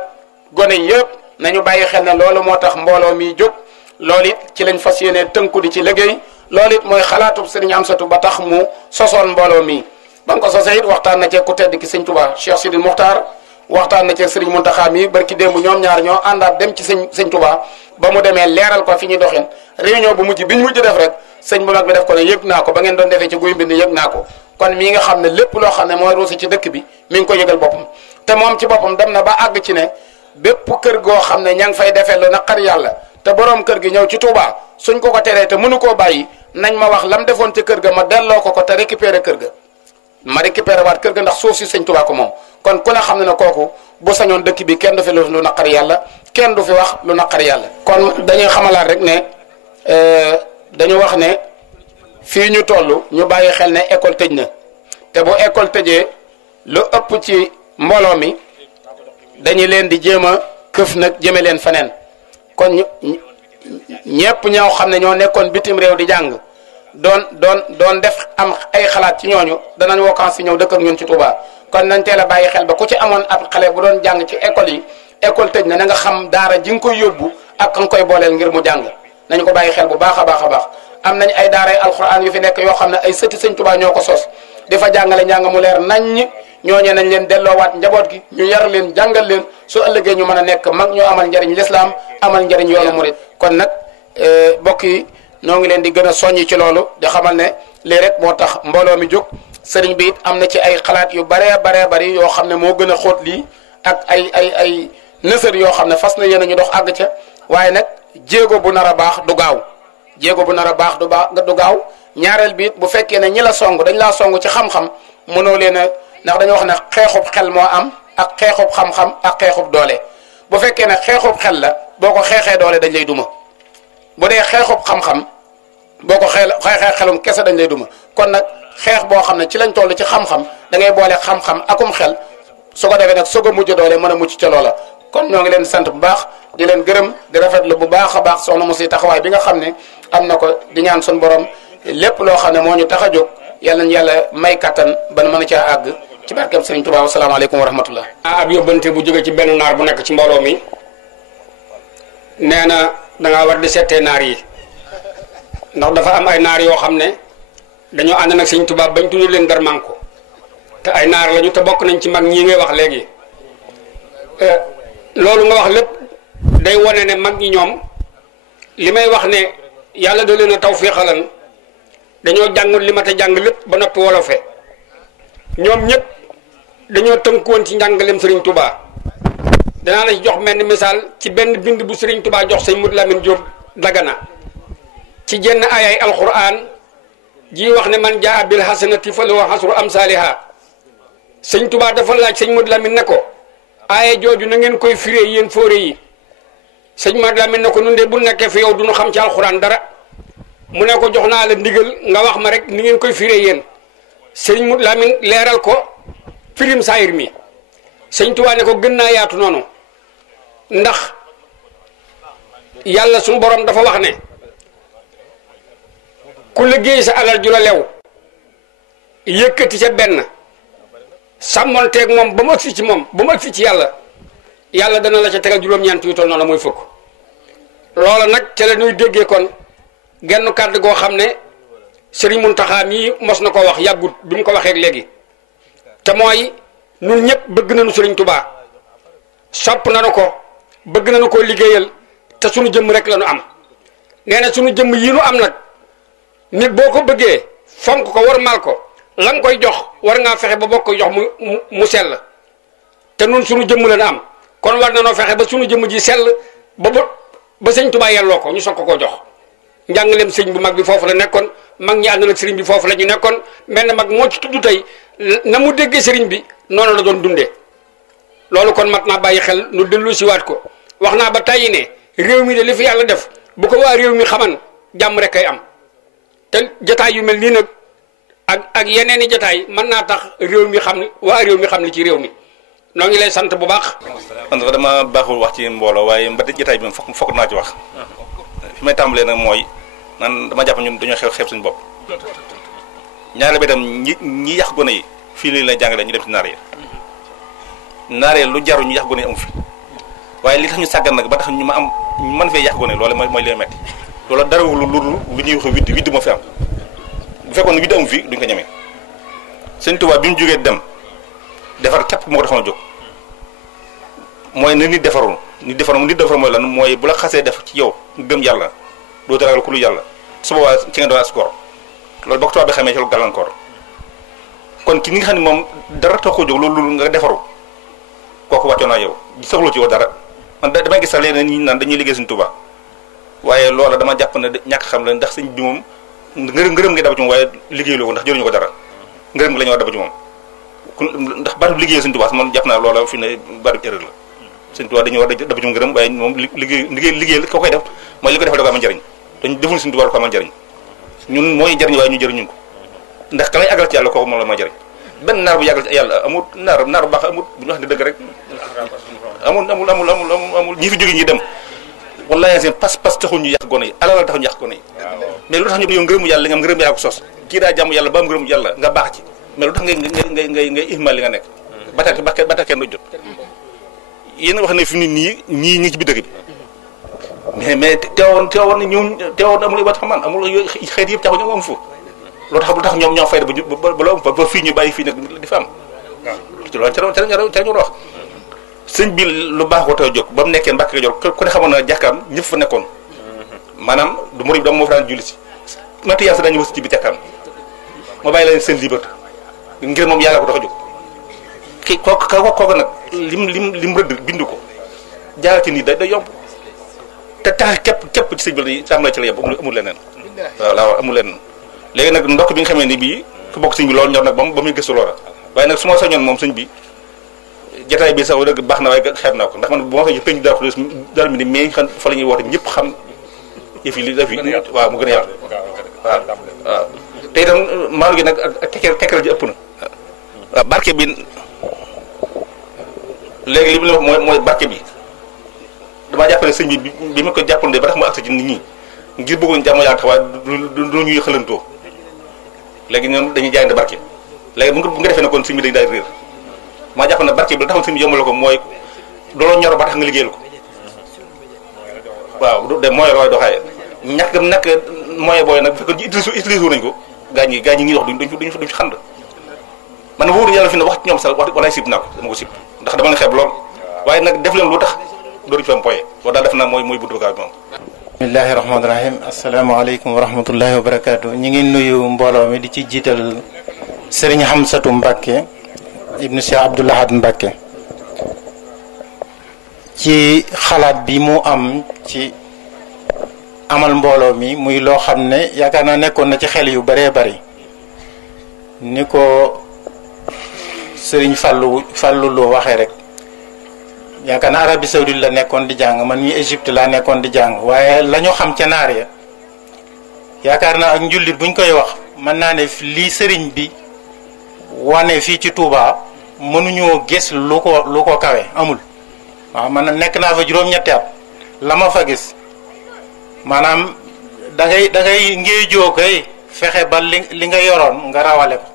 gone yëpp nañu bàyyi xel ne loolu moo tax mbooloo mi jóg loolu it ci lañ fas yéene tënku di ci liggéey loolu it mooy xalaatub sëriñ Amsatu ba tax mu sosoon mbooloo mi ba nga ko sosee it waxtaan na ci ku tedd ki sëñ Tuubaa Cheikh Sidil Muxtaar waxtaan na ci sëriñ Muntaxa mi barki démb ñoom ñaar ñoo àndaat dem ci sëñ Tuubaa ba mu demee leeral ko fi ñu doxin réunion bu mujj bi ñu mujj def rek sëñ bu mag bi def ko ne yëg naa ko ba ngeen doon defee ci guy mbind yëg naa ko kon mii nga xam ne lépp loo xam ne mooy ruusi ci dëkk bi mi ngi ko yëgal boppam te moom ci boppam dem na ba àgg ci ne bépp kër goo xam ne ña ngi fay defee lu naqar yàlla te borom kër gi ñëw ci Touba suñ ko teree te mënu koo bàyyi nañ ma wax lam defoon ci kër ga ma delloo ko te récupéré kër ga ma récupéré waat kër ga ndax suuf si sëñ Touba ko moom kon ku ne xam ne ne kooku bu sañoon dëkk bi kenn du fi lu naqar yàlla kenn du fi wax lu naqar yàlla kon dañuy xamalaat rek ne dañu wax ne fii ñu toll ñu bàyyi xel ne école tëj na te bu école tëjee lu ëpp ci mbooloo mi dañu leen di jéem a këf nag jëme leen feneen kon ñëpp ñoo xam ne ñoo nekkoon bitim réew di jàng doon def am ay xalaat ci ñooñu danañ vacances si ñëw dëkk ak ñun ci Touba kon nañ teel a bàyyi xel ba ku ci amoon ab xale bu doon jàng ci école yi école tëj na nga xam daara ji nga koy yóbbu ak ka nga koy booleel ngir mu jàng nañu ko bàyyi xel bu baax a baax a baax am nañ ay daaray alxuraan yu fi nekk yoo xam ne ay sëti sëñ Touba ñoo ko sos di fa jàngale njàng mu leer naññ ñooñee nañ leen delloowaat njaboot gi ñu yar leen jàngal leen su ëllëgee ñu mën a nekk mag ñu amal njariñ lislaam amal njariñ yoonu murit kon nag mbokk yi ñoo ngi leen di gën a soññi ci loolu di xamal ne lii rek moo tax mbooloo mi jóg sëriñ bi it am na ci ay xalaat yu baree bari yoo xam ne moo gën a xóot lii ak ay nësër yoo xam ne fas na yéen a ñu dox àgg ca waaye nag jéego bu nar a baax du gaaw jéego bu nar a baax du gaaw ñaareel bi it bu fekkee ne ñi la song dañ laa song ci xam-xam mënoo leen a ndax dañoo wax ne xeexub xel moo am ak xeexub xam-xam ak xeexub doole bu fekkee ne xeexub xel la boo ko xeexee doole dañ lay duma bu dee xeexub xam-xam boo ko xeexee xelum kese dañ lay duma kon nag xeex boo xam ne ci lañ toll ci xam-xam da ngay boole xam-xam akum xel su ko defee nag soog a mujj doole mën a mucc ca loola kon ñoo ngi leen sant bu baax di leen gërëm di rafetlu bu baax a baax soxna mu si taxawaay bi nga xam ne am na ko di ñaan sun borom lépp loo xam ne moo ñu tax a jóg yàlla nañu yàlla may kattan ba mën a caa àgg ci barkeb Sëriñ Tuubaa wasalaamaaleykum wa rahmatullah. ab yóbbante bu jóge ci benn naar bu nekk ci mbooloo mi nee na dangaa war di seetee naar yi ndax dafa am ay naar yoo xam ne dañoo ànd nag Sëriñ Tuubaa bañ tudd leen darmanko te ay naar lañu te bokk nañ ci mag ñii ngay wax léegi loolu nga wax lépp day wane ne mag ñi ñoom li may wax ne yàlla da leen a tawfiixalan dañoo jàngul li ma ta jàng lépp ba noppi wolofe ñoom ñëpp dañoo tënkuwoon ci njàngaleem Serigne Touba danaa la ci jox menn misaal ci benn bind bu Serigne Touba jox sëñ Modou Lamine Diop Dagana ci jenn ayay alquran ji wax ne man jaa bil hasanati falahu hasru amsaliha sëñ Touba dafa laaj sëñ Modou Lamine ne ko aaya jooju na ngeen koy firee yéen fóore yi sëñ Modou Lamine ne ko nun de bu nekkee fi yow duñu xam ci alquran dara mu ne ko jox naa la ndigal nga wax ma rek ni ngeen koy firee yéen sëñ Modou Lamine leeral ko firim saayir mi sëñ Tuubaa ne ko gën naa yaatu noonu ndax yàlla suñu borom dafa wax ne ku liggéey sa alal ju la lew yëkkati ca benn sàmmonteeg moom ba mu agsi ci moom ba mu agsi ci yàlla dana la ca tegal juróom-ñeent yu toll noonu mooy fukk loola nag ca la ñuy déggee kon genn kàddu goo xam ne Sëriñ Muntaxa mii mos na ko wax yàggut bi mu ko waxee léegi te mooy ñun ñëpp bëgg nañu Sëriñ Tuubaa sopp nañu ko bëgg nañu koo liggéeyal te suñu jëmm rek la ñu am nee na suñu jëmm yi nu am nag nit boo ko bëggee fonk ko war mal ko la nga koy jox war ngaa fexe ba bokk koy jox mu sell te nun suñu jëmm la ñu am kon war na noo fexe ba suñu jëmm ji sell ba Sëriñ Tuubaa yelloo ko ñu soog ko koo jox njàngaleem sëñ bu mag bi foofu la nekkoon mag ñi ànd nag sëriñ bi foofu la ñu nekkoon mel na mag moo ci tudd tey na mu déggee sëriñ bi noonu la doon dundee loolu kon mat naa bàyyi xel nu dellu si waat ko wax naa ba tàyyi ne réew mi de li fi yàlla def bu ko waa réew mi xaman jàmm rek kay am te jataay yu mel nii nag ak yeneen i jotaay mën naa tax réew mi xam ni waa réew mi xam ni ci réew mi noo ngi lay sant bu baax. man dafa dama baaxul wax ci mbooloo waaye mbati jotaay bi moom fokk naa ci wax fi may tàmbalee nag mooy man dama jàpp ñun dañoo xeeb suñu bopp ñaareel ba itam ñi yàq gone yi fii lii lay jàngale ñu dem ci naar yi lu jaru ñu yàq gone yi amu fi waaye li tax ñu sàggan nag ba tax ñu mën fee yàq gone yi loolu mooy li metti loolu dara lu ñuy wax widd moo fi am bu fekkoon ne widd amu fi duñ ko ñemee Sëñ Tuubaa bi mu jógee dem defar képp moo ko taxoon a jóg mooy na nit defaru mooy lan mooy bu la xasee def ci yow gëm yàlla doo ragal ku lu yàlla su boobaa ci nga doon asgoor loolu bokk tubaab bi xamee ci lu gàllankoor kon ki nga xam ne moom dara tax ko jóg loolu nga defaru kooku wàccoon naa yow soxla ci yow dara man damay gis sax léegi ñi naan dañuy liggéey Sëñ Tuubaa waaye loola dama jàpp ne ñàkk xam la ndax sëñ bi moom ngërëm ngay daba ci moom waaye liggéeyuloo ko ndax jëruñu ko dara ngërëm gi la ñu war daba ci moom ndax baatu liggéey Sëñ Tuubaa man jàpp naa loola fi ne baatu erreur la Sëñ Tuubaa dañu war daba ci moom ngërëm waaye moom liggéey ko koy def mooy li ko defal da ko amal njëriñ dañu deful Sëñ Tuubaa da ko amal njëriñ ñun mooy jëriñ waaye ñu jëriñu ko ndax ka lay àggal ci yàlla kooku moom la mooy jëriñ benn naar bu yàggal ci yàlla amul naar bu baax amul bu ñu wax ne dëgg rek amul ñi fi jóge ñi dem wallahi seen pas-pas taxul ñu yàq gone yi alal taxul ñu yàq gone yi mais lu tax ñu yow ngërëmu yàlla nga am ngërëmu yàlla ko sos kii daa jàmm yàlla ba am ngërëmu yàlla nga baax ci mais lu tax ngay ihmal li nga nekk ba kenn du jot yéen wax ne fi ni ñii ñi ci biir dëkk bi mais teewoon ñoom amul ba tax man amul xeet yëpp taxu ñoom am fu lu tax ñoom ñoo fayda ba fii ñu bàyyi fii nag di fa am ci loolu ca ñu wax sëñ bi lu baax ko taw jóg ba mu nekkee Mbàkke Kajoor ku ne xamoon na jàkkaam ñëpp fa nekkoon maanaam du murid dama moo fa daan julli si matiyaas dañu wës ci bi jàkkaam moo bàyyi leen seen liberté ngir moom yàlla ko tax a jóg kii kooku nag lim rëdd bind ko jaar ci nii day yomb te tax képp ci sëñ bi la ci la yem amul leneen waaw amul leneen léegi nag ndokk bi nga xamee ni bii ku bokk sëñ bi loolu ñor nag ba muy gëstu loola waaye nag su ma sañoon moom sëñ bi jataay bi sax dëgg baax na waaye xeeb naa ko ndax man bu ma sañoon penc daal mi ni mais xam fa la ñuy woote ñëpp xam yëf yi li def yi waaw mu gën a yaatu waaw te itam maanu gi nag ak tekkeel ji ëpp na waaw barke bi léegi li mu la wax mooy barke bi damaa jàpp ne sëñ bi ma ko jàppoon de ba tax mu agsi ci nit ñi ngir bëggoon jàmm yaa tax waaye du ñuy xëlantoo léegi ñoom dañuy jaayante barke léegi bu nga defee ne kon sëñ bi dañu daal réer maa jàpp ne barke bi la taxoon sëñ bi yombal ko mooy dooloo ñor ba tax nga liggéeyal ko waaw de mooy roy doxaaye ñàkk mooy booy nag bu fekkee utilisé wu nañ ko gaa ñi ngi wax duñ fi xand man wóoru yàlla fi ne wax ci ñoom sax walaay sib naa ko dama ko sib ndax dama leen xeeb lool waaye nag def leen lu tax dooruñu fi am poye loolu daal def naa mooy buntu gaa bi moom bismillahi rahmaani rahim asalaamaaleykum wa rahmatullahi wa barakaatu ñi ngi nuyu mbooloo mi di ci jiital sëriñ Hamsatu Mbàkke ibnu Cheikh Abdoul Ahad Mbàkke ci xalaat bi mu am ci amal mbooloo mi muy loo xam ne yaakaar naa nekkoon na ci xel yu bëree bëri ni ko sëriñ Fàllu loo waxee rek yaakaar naa Arabie Saoudite la nekkoon di jàng man mi Égypte laa nekkoon di jàng waaye la ñu xam ca naar ya yaakaar naa ak njullit buñ koy wax mën naa ne lii sëriñ bi wane fii ci Touba mënuñoo gis lu ko kawe amul waaw man nekk naa fa juróom-ñetti at la ma fa gis maanaam da ngay ngéejoo koy fexe ba li nga yoroon nga rawale ko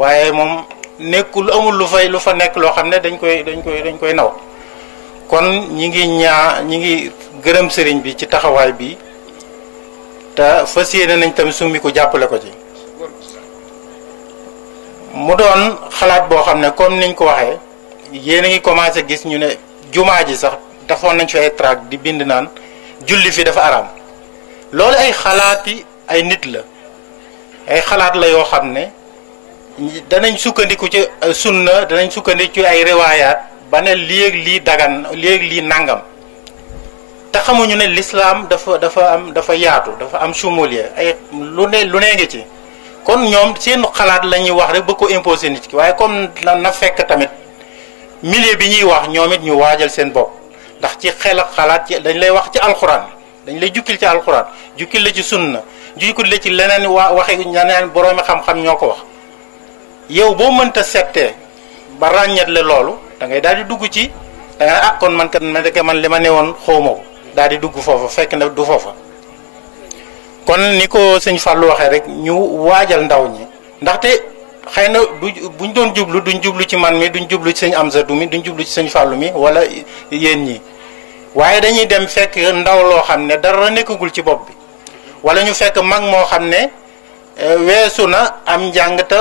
waaye moom nekkul amul lu fa nekk loo xam ne dañ koy naw kon ñi ngi gërëm sëriñ bi ci taxawaay bi te fas yéene nañ tamit summi ko jàppale ko ci mu doon xalaat boo xam ne comme niñ ko waxee yéen a ngi commencé gis ñu ne jumaa ji sax defoon nañ fi ay tract di bind naan julli fi dafa araam loolu ay xalaati ay nit la ay xalaat la yoo xam ne danañ sukkandiku ci sunna danañ sukkandiku ci ay riwaayaat ba ne lii dagan lii nangam te xamuñu ne lislaam dafa yaatu dafa am chumulier ay lu ne ngi ci kon ñoom seen xalaat la ñuy wax rek ba ko imposer nit ki waaye comme na fekk tamit milieu bi ñuy wax ñoom it ñu waajal seen bopp ndax ci xel ak xalaat ci dañ lay wax ci alxuraan dañ lay jukkil ci alxuraan jukkil la ci sunna juykut la ci leneen waxe ñeneen boroomi xam-xam ñoo ko wax yow boo mënta settee ba ràññetle loolu da ngay daal di dugg ci da nga kon man kat man li ma ne woon xawma ko daal di dugg foofa fekk na du foofa kon ni ko sëñ Fallou waxee rek ñu waajal ndaw ñi ndaxte xëy na buñ doon jublu duñ jublu ci man mi duñ jublu ci sëñ Amsadou mi duñ jublu ci sëñ Fallou mi wala yéen ñi waaye dañuy dem fekk ndaw loo xam ne dara nekkagul ci bopp bi wala ñu fekk mag moo xam ne weesu na am njàng te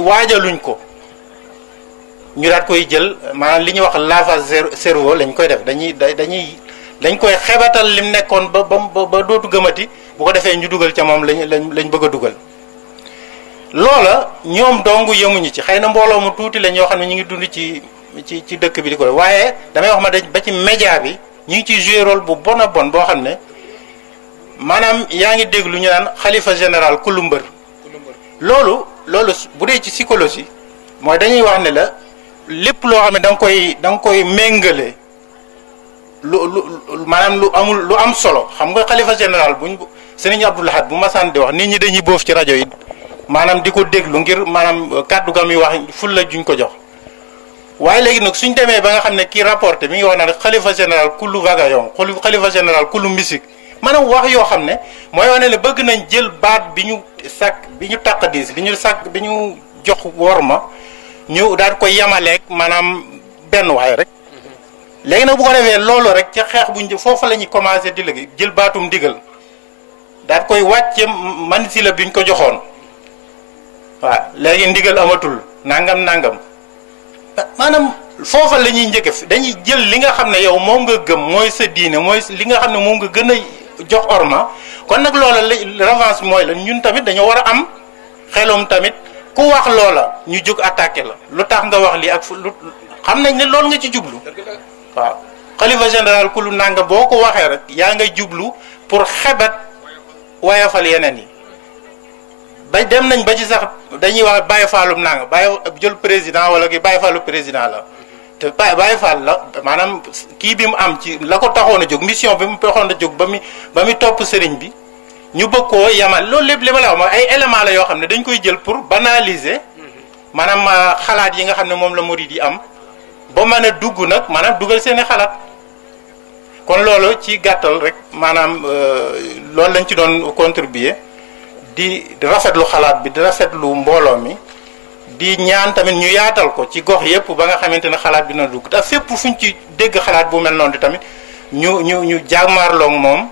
waajaluñ ko ñu daat koy jël maanaam li ñuy wax lavage cerveau lañ koy def dañ koy xebatal lim nekkoon ba dootu gëmati bu ko defee ñu dugal ca moom lañ bëgg a dugal loola ñoom dong yemuñu ci xëy na mbooloo mu tuuti la ñoo xam ne ñu ngi dund ci dëkk bi di ko waaye damay wax ma ba ci média bi ñu ngi ciy joué rôle bu bon a bon boo xam ne maanaam yaa ngi dégg lu ñu naan xalifa général kullu mbër loolu bu dee ci psychologie mooy dañuy wax ne la lépp loo xam ne da nga koy méngale maanaam lu am solo xam nga xalifa général buñ Sëriñ Abdou Lahad bu masaan di wax nit ñi dañuy boof ci rajo yi maanaam di ko déglu ngir maanaam kàddu gam yi wax ful la juñ ko jox waaye léegi nag suñ demee ba nga xam ne kii rapporté mi ngi wax naan xalifa général kullu vagayon xalifa général kullu musique maanaam wax yoo xam ne mooy wane ne bëgg nañ jël baat bi ñu taqadis bi ñu jox worma ñu daal koy yamaleeg maanaam benn waay rek léegi nag bu ko defee loolu rek ca xeex buñ foofa la ñuy commencé di léegi jël baatum ndigal daal koy wàcce man si la biñ ko joxoon waaw léegi ndigal amatul nangam maanaam foofa la ñuy njëkk dañuy jël li nga xam ne yow moom nga gëm mooy sa diine mooy li nga xam ne moom nga gën a jox orma kon nag loola revanche mooy la ñun tamit dañoo war a am xelum tamit ku wax loola ñu jóg attaqué la lu tax nga wax lii ak lu xam nañ ne loolu nga ci jublu waaw xalifa général ku lu nanga boo ko waxee rek yaa ngay jublu pour xebat wayafal yeneen yi ba dem nañ ba ci sax dañuy wax Baye Fallum nanga Baye jël président wala ki Baye Fallu président la te Baye Fall la maanaam kii bi mu am ci la ko taxoon a jóg mission bi mu taxoon a jóg ba mu topp sëriñ bi ñu bëgg koo yamal loolu lépp li ma la wax mooy ay éléments la yoo xam ne dañ koy jël pour banaliser maanaam xalaat yi nga xam ne moom la murid yi am ba mën a dugg nag maanaam dugal seeni xalaat kon loolu ci gàttal rek maanaam loolu lañ ci doon contribuer di rafetlu xalaat bi di rafetlu mbooloo mi di ñaan tamit ñu yaatal ko ci gox yépp ba nga xamante ne xalaat bi na dugg te fépp fuñ ci dégg xalaat bu mel noonu di tamit ñu jàmmaarloog moom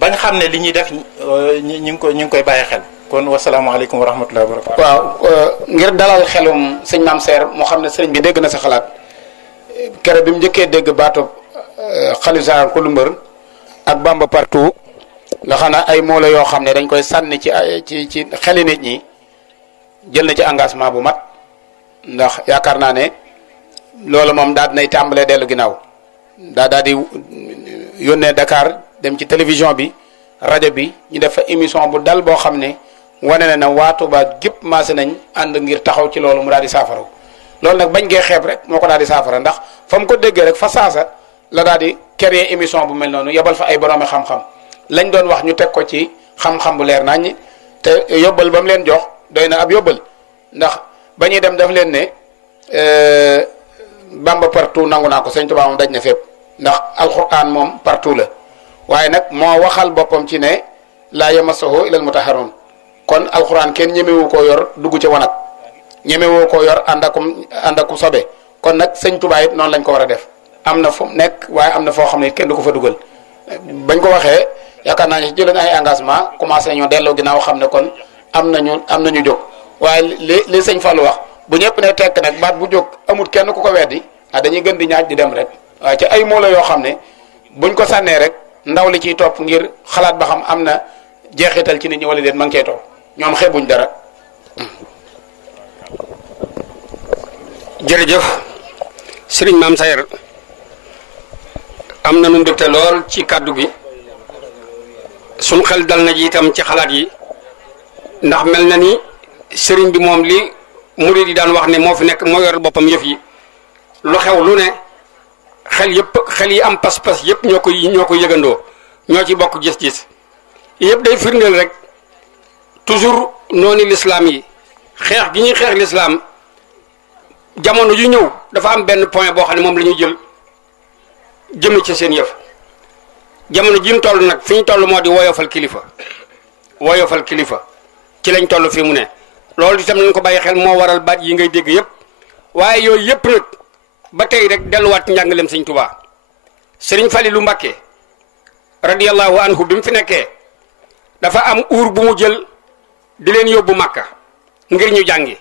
bañ xam ne li ñuy def ñu ngi koy bàyyi xel kon wasalaamaaleykum wa rahmatullahi wa barakatu. waaw ngir dalal xelum sëñ Maam Seer moo xam ne sëriñ bi dégg na sa xalaat kere bi mu njëkkee dégg baatu xalifa général kullu mbër ak Bamba partout nga xam ne ay moolo yoo xam ne dañ koy sànni ci xeli nit ñi jël na ci engagement bu mat ndax yaakaar naa ne loolu moom daal dinay tàmbalee dellu ginnaaw daal di yónnee Dakar dem ci télévision bi rajo bi ñu def fa émission bu dal boo xam ne wane na waa Touba gépp maase nañ ànd ngir taxaw ci loolu mu daal di saafara loolu nag bañ ngee xeeb rek moo ko daal di saafara ndax fa mu ko déggee rek fa saasa la daal di créer émission bu mel noonu yebal fa ay boroomi xam-xam lañ doon wax ñu teg ko ci xam-xam bu leer naññi te yóbbal ba mu leen jox doy na ab yóbbal ndax ba ñuy dem daf leen ne Bamba partout nangu naa ko sëñ Tuubaa moom daj na fépp ndax alquran moom partout la waaye nag moo waxal boppam ci ne laa yamassahu ilal mutahharun kon alquran kenn ñemewu koo yor dugg ci wanag ñemewoo koo yor ànd akum sobe kon nag sëñ Tuubaa it noonu lañ ko war a def am na fu nekk waaye am na foo xam ne kenn du ko fa dugal bañ ko waxee yaakaar naa ne jëloon ay engagement commencé nañoo delloo ginnaaw xam ne kon am nañu jóg waaye li sëñ Fallou wax bu ñëpp ne tekk nag baat bu jóg amul kenn ku ko weddi dañuy gën di ñaaj di dem rek waaye ci ay moola yoo xam ne buñ ko sànnee rek ndaw li ciy topp ngir xalaat ba xam am na jeexital ci nit ñi wala déet ma ngi cay topp ñoom xeebuñ dara. jërëjëf Serigne Mame Sayer am na nu mbégte lool ci kàddu gi suñ xel dal na ji itam ci xalaat yi ndax mel na ni sëriñ bi moom li murid yi daan wax ne moo fi nekk moo yor boppam yëf yi lu xew lu ne xel yi am pas-pas yëpp ñoo koy yëgandoo ñoo ci bokk gis-gis yëpp day firndeel rek toujours noonu l'islam yi xeex gi ñuy xeex l'islam jamono yu ñëw dafa am benn point boo xam ne moom la ñuy jël jëme ci seen yëf jamono ji mu toll nag fi ñu toll moo di woyofal kilifa ci lañ toll fii mu ne loolu itam nañ ko bàyyi xel moo waral baat yi ngay dégg yëpp waaye yooyu yëpp nag ba tey rek delluwaat njàngaleem sëñ Tuubaa sëriñ Falilu Mbàkke radiyallahu anhu bi mu fi nekkee dafa am uur bu mu jël di leen yóbbu Màkka ngir ñu jàngi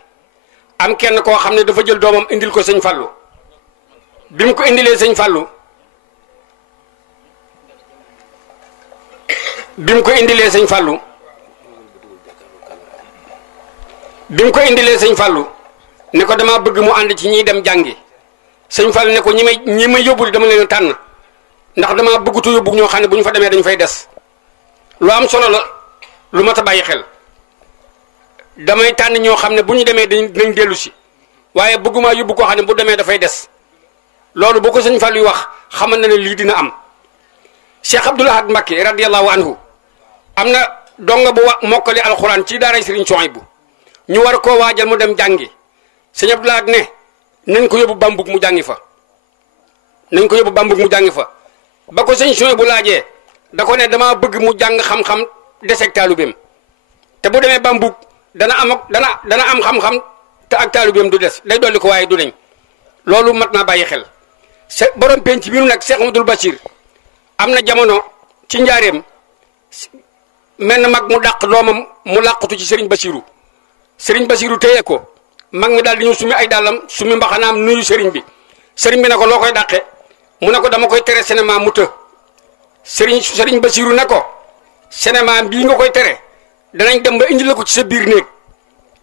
am kenn koo xam ne dafa jël doomam indil ko sëñ Fallu bi mu ko indilee sëñ Fallu bi mu ko indilee sëñ Fallu ne ko dama bëgg mu ànd ci ñiy dem jàngi sëñ Fallu ne ko ñi may yóbbul dama leen tànn ndax dama bëggutu yóbbu ñoo xam ne bu ñu fa demee dañu fay des lu am solo la lu mat a bàyyi xel damay tànn ñoo xam ne bu ñu demee dinañ dellu si waaye bëgguma yóbbu koo xam ne bu demee dafay des loolu boo ko sëñ Fallu wax xamal na ne lii dina am Cheikh Abdoul Ahad Mbacké radiyallahu anhu am na donga bu mokkali alxuraan ci daaray Sëriñ Suhaybu ñu war koo waajal mu dem jàngi sëñ Abdoul Ahad ne nañ ko yóbbu Bambug mu jàngi fa ba ko sëñ Suhaybu laajee da ko ne dama bëgg mu jàng xam-xam deseg taalubeem te bu demee Bambug dana am xam-xam te ak taalubeem du des day dolli ko waaye du deñ loolu mat naa bàyyi xel borom penc bi nu nag Cheikh Amadou Bachir am na jamono ci njaareem mel na mag mu dàq doomam mu làqutu ci Serigne Bachirou téye ko mag mi daal di ñu sumi ay dàllam sumi mbaxanaam nuyu Serigne bi ne ko loo koy dàqe mu ne ko dama koy tere cinéma mu të Serigne Bachirou ne ko cinéma bii nga koy tere danañ dem ba indi la ko ci sa biir néeg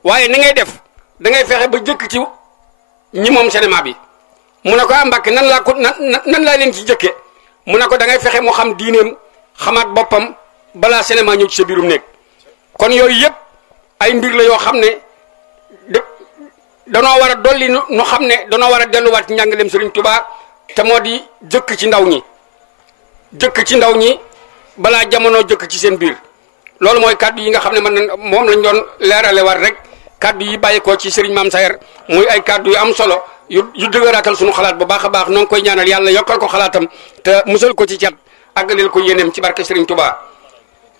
waaye ni ngay def da ngay fexe ba jëkk ci ñi moom cinéma bi mu ne ko Mbàkke nan laa leen ci jëkke mu ne ko da ngay fexe mu xam diineem xamaat boppam balaa cinéma ñëw ci sa biirum néeg kon yooyu yëpp ay mbir la yoo xam ne danoo war a dolli nu xam ne danoo war a delluwaat ci njàngaleem Sëriñ Tuubaa te moo di jëkk ci ndaw ñi balaa jamono jëkk ci seen biir loolu mooy kaddu yi nga xam ne moom lañ doon leerale war rek kaddu yi bàyyi ko ci Serigne Mame Sayer muy ay kaddu yu am solo yu dëgëraatal suñu xalaat bu baax a baax noo ngi koy ñaanal yàlla yokkal ko xalaatam te musal ko ci cat àggaleel ko yéeneem ci barke Serigne Touba.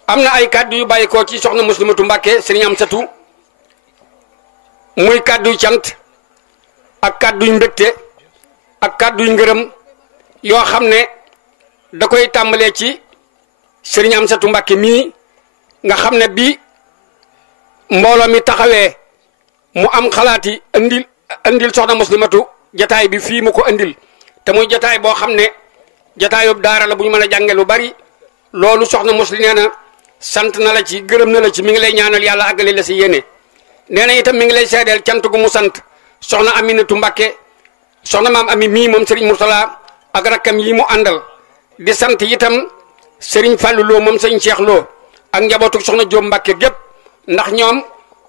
am na ay kaddu yu bàyyi ko ci soxna Muslimatu Mbàkke Serigne Amsatu muy kaddu yu cant ak kaddu yu mbégte ak kaddu yu ngërëm yoo xam ne da koy tàmbalee ci Serigne Amsatu Mbàkke mii nga xam ne bi mbooloo mi taxawee mu am xalaati andil soxna Muslimatu jataay bi fii mu ko andil te muy jataay boo xam ne jataayub daara la bu ñu mën a jànge lu bari loolu soxna Musli nee na sant na la ci gërëm na la ci mi ngi lay ñaanal yàlla àggale la si yéene nee na itam mi ngi lay seedeel cant gu mu sant soxna Aminatu Mbàkke soxna maam Ami mii moom Serigne Murtala ak rakkam yi mu àndal di sant itam Serigne Fallou Lo moom Serigne Cheikh Lo ak njabootu soxna Jóob Mbàkke gépp ndax ñoom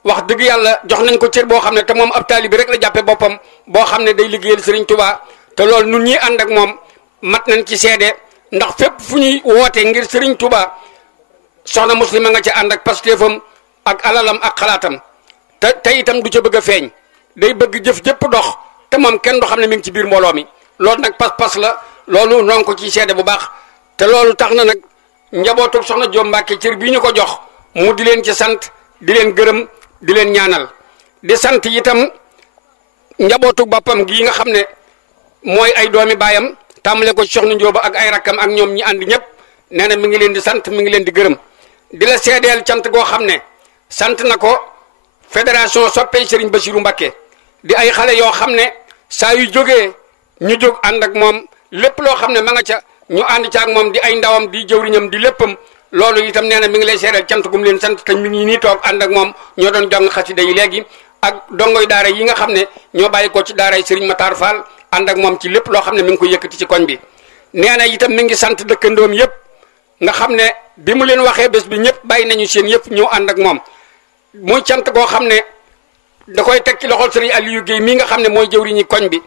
wax dëgg yàlla jox nañ ko cër boo xam ne te moom ab taalibe rek la jàppe boppam boo xam ne day liggéeyal Serigne Touba te loolu nun ñi ànd ak moom mat nañ ci seede ndax fépp fu ñuy woote ngir Serigne Touba soxna Muslima nga ci ànd ak pastéefam ak alalam ak xalaatam te itam du ca bëgg a feeñ day bëgg jëf jëpp dox te moom kenn du xam ne mi ngi ci biir mbooloo mi loolu nag pas-pas la loolu noonu ko ci seede bu baax te loolu tax na nag njabootu soxna Jóob Mbàkke cër bii ñu ko jox mu di leen ci sant di leen gërëm di leen ñaanal di sant itam njabootu boppam gii nga xam ne mooy ay doomi baayam tàmbale ko ci soxna Njóoba ak ay rakkam ak ñoom ñi ànd ñëpp nee na mi ngi leen di sant mi ngi leen di gërëm di la seedeel cant goo xam ne sant na ko fédération soppey Serigne Bassirou Mbacké di ay xale yoo xam ne saa yu jógee ñu jóg ànd ak moom lépp loo xam ne ma nga ca ñu ànd ca ak moom di ay ndawam di jëwriñam di léppam loolu itam nee na mi ngi lay seedeel cant gum leen sant te mi ngi nii toog ànd ak moom ñoo doon jàng xasida yi léegi ak dongoy daara yi nga xam ne ñoo bàyyi ko ci daaray Serigne Matar Fall ànd ak moom ci lépp loo xam ne mi ngi ko yëkkati ci koñ bi nee na itam mi ngi sant dëkkandoom yëpp nga xam ne bi mu leen waxee bés bi ñëpp bàyyi nañu seen yëpp ñëw ànd ak moom muy cant goo xam ne da koy teg ci loxol Serigne Aliou Guèye mii nga xam ne mooy jëwriñi koñ bi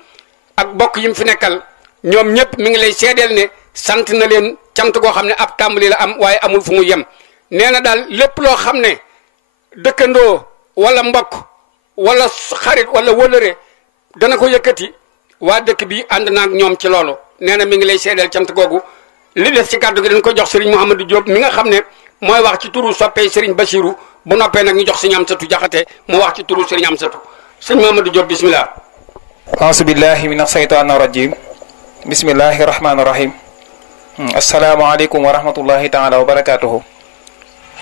ak bokk yi mu fi nekkal ñoom ñëpp mi ngi lay seedeel ne sant na leen cant goo xam ne ab tàmbali la am waaye amul fu mu yem nee na daal lépp loo xam ne dëkkandoo wala mbokk wala xarit wala wëlëre dana ko yëkkati waa dëkk bi ànd naag ñoom ci loolu nee na mi ngi lay seedeel cant googu li des ci kàddu gi dañ ko jox Serigne Mouhamadou Diop mi nga xam ne mooy wax ci turu soppee Serigne Bassirou bu noppee nag ñu jox Serigne Amsatou Diakhaté mu wax ci turu Serigne Amsatou Serigne Mouhamadou Diop bismillah. auzu billahi min ashaytaani rajim bismillahi rahmaani rahim asalaamaaleykum wa rahmatullahi taala wa barakaatuhu.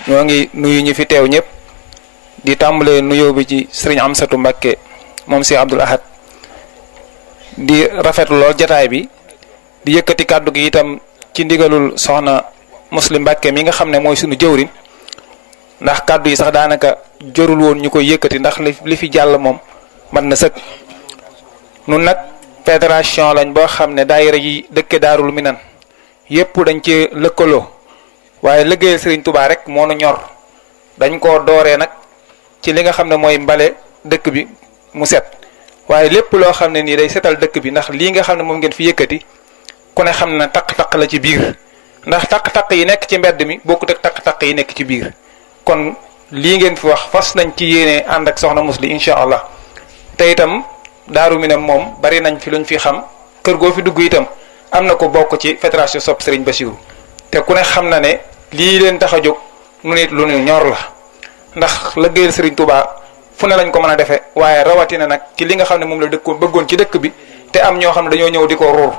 ñoo ngi nuyu ñu fi teew ñëpp di tàmbalee nuyoo bi ci Serigne Amsatou Mbacké moom si Abdoul Ahad di rafetlu lool jataay bi di yëkkati kàddu gi itam ci ndigalul soxna Muslim Mbacké mi nga xam ne mooy sunu jëwrin ndax kàddu yi sax daanaka jorul woon ñu koy yëkkati ndax li fi jàll moom mën na sëkk. nun nag fédération lañ boo xam ne daayira yi dëkke Daarul Minan yépp dañ ci lëkkaloo waaye liggéeyal Serigne Touba rek moo nu ñor dañ koo dooree nag ci li nga xam ne mooy mbale dëkk bi mu set waaye lépp loo xam ne nii day setal dëkk bi ndax lii nga xam ne moom ngeen fi yëkkati ku ne xam ne taq-taq la ci biir ndax taq-taq yi nekk ci mbedd mi bokkut ak taq-taq yi nekk ci biir kon lii ngeen fi wax fas nañ ci yéene ànd ak soxna Musli incha allah te itam Daaru Minam moom bari nañ fi luñ fi xam kër goo fi dugg itam am na ko bokk ci fédération sopp Serigne Bassirou te ku ne xam na ne lii leen tax a jóg nu nit lu ñu ñor la ndax liggéeyal Serigne Touba fu ne lañ ko mën a defee waaye rawatina nag ci li nga xam ne moom la dëkkoon bëggoon ci dëkk bi te am ñoo xam ne dañoo ñëw di ko ruur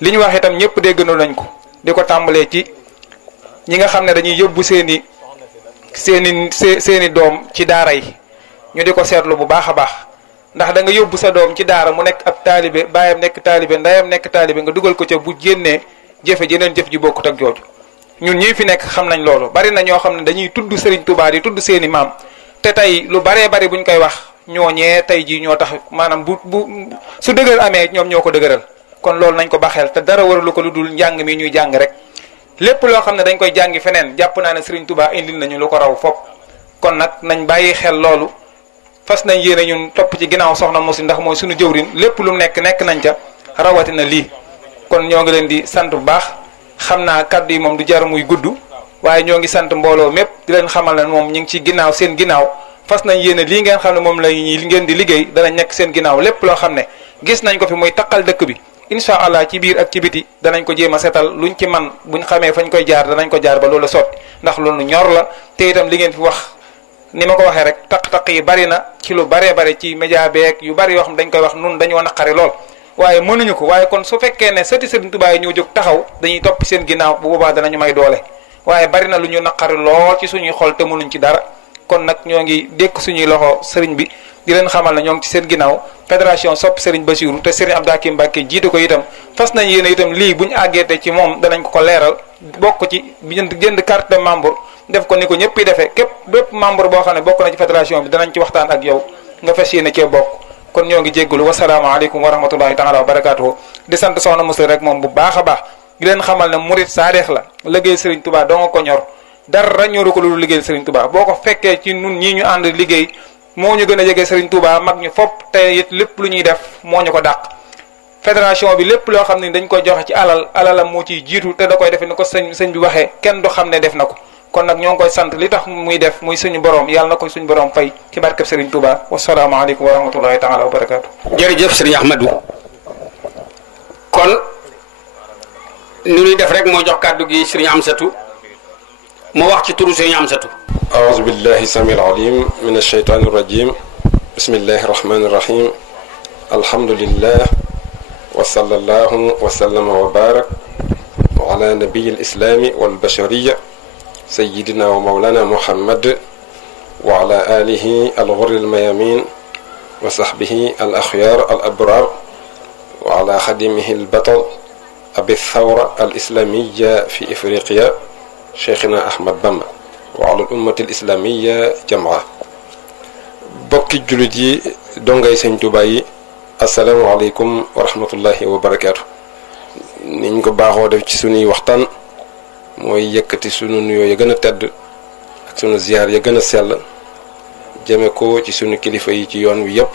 li ñu wax itam ñëpp déggandoo nañ ko di ko tàmbalee ci ñi nga xam ne dañuy yóbbu seeni doom ci daara yi ñu di ko seetlu bu baax a baax ndax da nga yóbbu sa doom ci daara mu nekk ab taalibe baayam nekk taalibe ndeyam nekk taalibe nga dugal ko ca bu jénnee jëfe jeneen jëf ji bokkut ak jooju ñun ñii fi nekk xam nañ loolu bari na ñoo xam ne dañuy tudd Serigne Touba di tudd seeni maam te tey lu baree bari buñ koy wax ñooñee tey jii ñoo tax maanaam bu su dëgër amee ñoom ñoo ko dëgëral kon loolu nañ ko baxeel te dara waralu ko lu dul njàng mi ñuy jàng rek lépp loo xam ne dañ koy jàngi feneen jàpp naa ne Serigne Touba indil nañu lu ko raw fopp kon nag nañ bàyyi xel loolu fas nañ yéene ñun topp ci ginnaaw soxna Musli ndax mooy suñu jëwrin lépp lu nekk nañ ca rawatina lii kon ñoo ngi leen di sant bu baax xam naa kaddu yi moom du jar muy gudd waaye ñoo ngi sant mbooloo mépp di leen xamal ne moom ñu ngi ci ginnaaw seen ginnaaw fas nañ yéene lii ngeen xam ne moom la ñuy ngeen di liggéey danañ nekk seen ginnaaw lépp loo xam ne gis nañ ko fi muy taqal dëkk bi incha allah ci biir ak ci biti danañ ko jéem a setal luñ ci man buñ xamee fañ koy jaar danañ ko jaar ba loolu sotti ndax loolu ñor la te itam li ngeen fi wax ni ma ko waxee rek taq-taq yi bari na ci lu baree bari ci média beeg yu bari yoo xam dañ koy wax nun dañoo naqari lool waaye mënuñu ko waaye kon su fekkee ne sëti Serigne Touba yi ñoo jóg taxaw dañuy topp seen ginnaaw bu boobaa danañu may doole waaye bari na lu ñu naqari lool ci suñuy xol te mënuñ ci dara kon nag ñoo ngi dékk suñuy loxo Serigne bi di leen xamal ne ñoo ngi ci seen ginnaaw fédération sopp Serigne Bassirou te Serigne Abdou Hakim Mbacké jiite ko itam fas nañ yéene itam lii bu ñu àggeete ci moom danañ ko leeral bokk ci jënd carte de membre def ko ni ko ñëpp yi defee bépp membre boo xam ne bokk na ci fédération bi danañ ci waxtaan ak yow nga fas yéene cee bokk kon ñoo ngi jéggalu wasalaamaaleykum wa rahmatullahi taala wa barakatuhu di sant soxna Musli rek moom bu baax a baax di leen xamal ne murit saadeex la liggéey Serigne Touba doo nga ko ñor dara ñoru ko lu liggéey Serigne Touba boo ko fekkee ci nun ñii ñu ànd liggéey moo ñu gën a jege Serigne Touba mag ñu fopp te it lépp lu ñuy def moo ñu ko dàq fédération bi lépp loo xam ne dañ koy joxe ci alalam moo ciy jiitu te da koy defe ni ko sëñ bi waxee kenn du xam ne def na ko kon nag ñoo ngi koy sant li tax muy def muy suñu borom yàlla na ko suñu borom fay ci barkeb Serigne Touba wasalaamaaleykum wa rahmatullahi taala wa barakaatu. jërëjëf Serigne Ahmadou kon ni ñuy def rek moo jox kàddu gi Serigne Amsatou mu wax ci turu Serigne Amsatou. أعوذ بالله السميع العليم من الشيطان الرجيم بسم الله الرحمن الرحيم الحمد لله وصلى الله وسلم وبارك على نبي الإسلام والبشرية سيدنا ومولانا محمد وعلى آله الغر الميامين وصحبه الأخيار الأبرار وعلى خدمه البطل أبي الثورة الإسلامية في إفريقيا شيخنا أحمد بامبا وعلى الأمة الإسلامية جمعاء بوكي جلدي دونغاي سيغ توبا يي السلام عليكم ورحمة الله وبركاته نينكو باخو ديف سي سوني waxtaan mooy yëkkati sunu nuyoo ya gën a tedd ak sunu ziar ya gën a sell jëme ko ci sunu kilifa yi ci yoon wi yëpp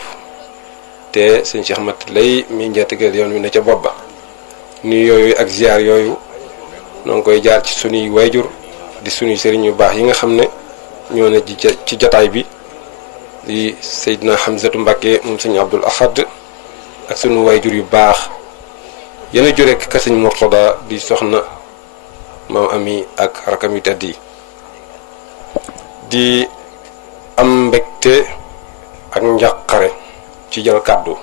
te sëñ Cheikh Mat lay mi njeetigal yoon wi ne ca bopp ba nuyoo yooyu ak ziar yooyu noo ngi koy jaar ci sunuy wayjur di sunuy sëriñ yu baax yi nga xam ne ñoo ne ci jataay bi di Seydina Hamzatu Mbàkke moom sëñ Abdul Ahad ak sunu waajur yu baax yéen a jure ka sëñ Murtada di soxna maam ami ak rakam yu tedd yi di am mbégte ak njàqare ci jël kàddu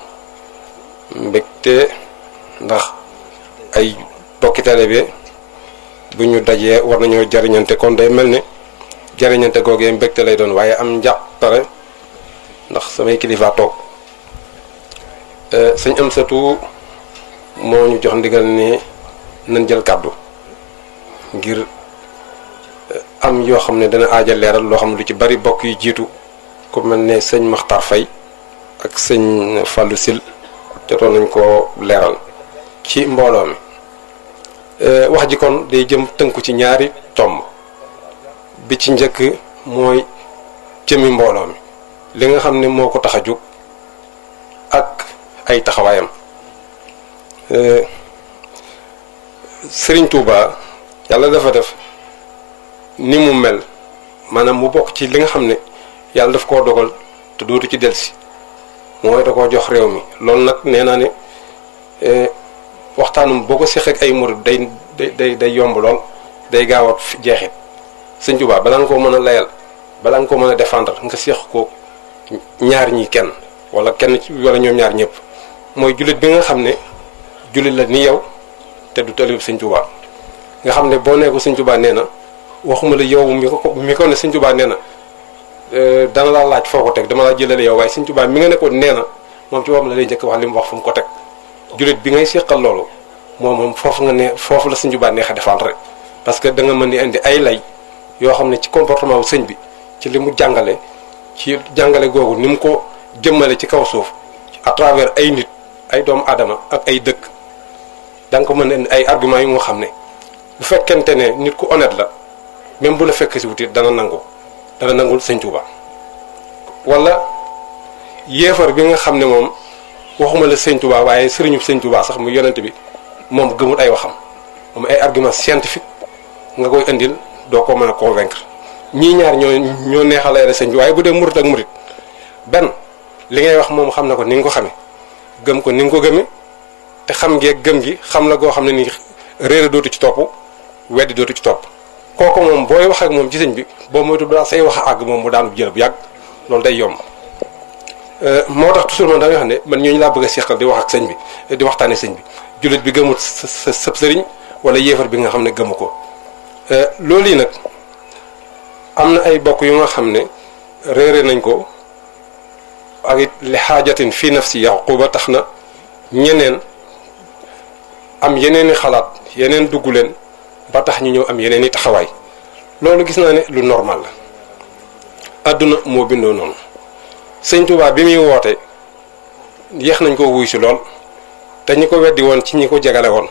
mbégte ndax ay bokki taalibe bu ñu dajee war nañoo jariñante kon day mel ne jariñante googee mbégte lay doon waaye am njàqare ndax samay kilifa toog sëñ Amsatu moo ñu jox ndigal ne nañ jël kàddu ngir am yoo xam ne dana aaja leeral loo xam ne lu ci bari bokk yu jiitu ku mel ne sëñ Maxtar Fay ak sëñ Fallou Sil jotoon nañ ko leeral ci mbooloo mi wax ji kon day jëm tënku ci ñaari tomb bi ci njëkk mooy jëmi mbooloo mi li nga xam ne moo ko tax a jóg ak ay taxawaayam Sëriñ Tuuba yàlla dafa def ni mu mel maanaam mu bokk ci li nga xam ne yàlla daf koo dogal te dootu ci delsi mooy da koo jox réew mi loolu nag nee naa ne waxtaanum boo ko seq ak ay murid day yomb lool day gaaw a jeexit Sëñ Tuuba balaa nga koo mën a layal balaa nga koo mën a défendre nga seq ko ñaar ñi kenn wala kenn wala ñoom ñaar ñëpp mooy jullit bi nga xam ne jullit la ni yow te du talib Sëñ Tuuba nga xam ne boo nee ko Sëñ Tuuba nee na waxuma la yow mi ko ne Sëñ Tuuba nee na dana laa laaj foo ko teg dama laa jëlale yow waaye Sëñ Tuuba mi nga ne ko nee na moom ci boppam la lay njëkk wax li mu wax fu mu ko teg jullit bi ngay seqal loolu moom foofu nga ne foofu la Sëñ Tuuba neex a défendre rek parce que da nga mën di indi ay lay yoo xam ne ci comportement bu sëñ bi ci li mu jàngale ci jàngale googu ni mu ko jëmmale ci kaw suuf à travers ay nit ay doomu aadama ak ay dëkk da nga ko mën a indi ay arguments yu nga xam ne bu fekkente ne nit ku honnête la même bu la fekk si wutit dana nangul Sëñ Tuuba wala yéefar bi nga xam ne moom waxuma la Sëñ Tuuba waaye sëriñu Sëñ Tuuba sax mu yonent bi moom gëmul ay waxam moom ay arguments scientifiques nga koy indil doo ko mën a convaincre ñii ñaar ñoo neexal la sëñ bi waaye bu dee murit ak murit benn li ngay wax moom xam na ko ni nga ko xamee gëm ko ni nga ko gëmee te xam ngee gëm gi xam la goo xam ne ni réer dootu ci topp weddi dootu ci topp kooku moom booy wax ak moom ci sëñ bi boo moytu balaa say wax a àgg moom mu daanu jël bu yàgg loolu day yomb moo tax toujours man damay wax ne man ñooñu laa bëgg a seqal di wax ak sëñ bi di waxtaane sëñ bi jullit bi gëmut sëb sëriñ wala yéefar bi nga xam ne gëmu ko loolu yi nag am na ay bokk yu nga xam ne réere nañ ko ak it li xaajatin fii nafsi yaquba tax na ñeneen am yeneen i xalaat yeneen dugg leen ba tax ñu ñëw am yeneen i taxawaay loolu gis naa ne lu normal la àdduna moo bindoo noonu Sëñ Tuubaa bi muy woote yéex nañ ko wuy si lool te ñi ko weddi woon ci ñi ko jegale woon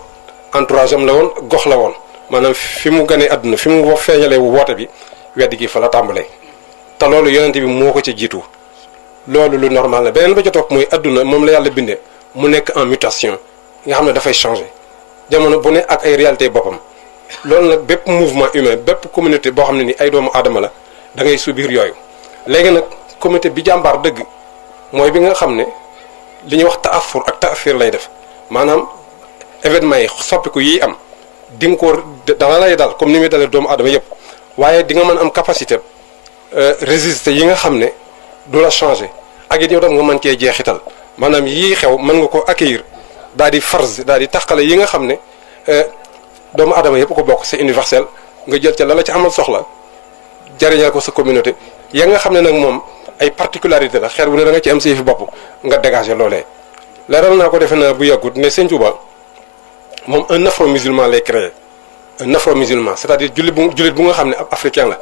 entourage am la woon gox la woon maanaam fi mu ganee àdduna fi mu feeñalee woote bi weddi gi fa la tàmbalee te loolu yonent bi moo ko ci jiitu loolu lu normal la beneen ba ca topp mooy àdduna moom la yàlla bindee mu nekk en mutation nga xam ne dafay changer jamono bu ne ak ay réalité boppam loolu nag bépp mouvement humain bépp communauté boo xam ne ni ay doomu aadama la da ngay subir yooyu léegi nag communauté bi jàmbaar dëgg mooy bi nga xam ne li ñuy wax taafur ak taafir lay def maanaam événement yi soppiku yi am di nga ko dana lay dal comme ni muy dalee doomu aadama yëpp waaye di nga mën am capacité résister yi nga xam ne du la changer ak it yow tam nga mën cee jeexital maanaam yii xew mën nga ko accueillir daal di farz daal di taqale yi nga xam ne doomu aadama yëpp ko bokk c'est universel nga jël ca la la ci amal soxla jariñal ko sa communauté ya nga xam ne nag moom ay particularité la xeer bu ne da nga ci am sa yëfi bopp nga dégager loolee leeral naa ko defe naa bu yàggut ne Sëñ Tuuba moom un afro-musulman lay créé un afro-musulman c'est-à-dire jullit bu nga xam ne ab africain la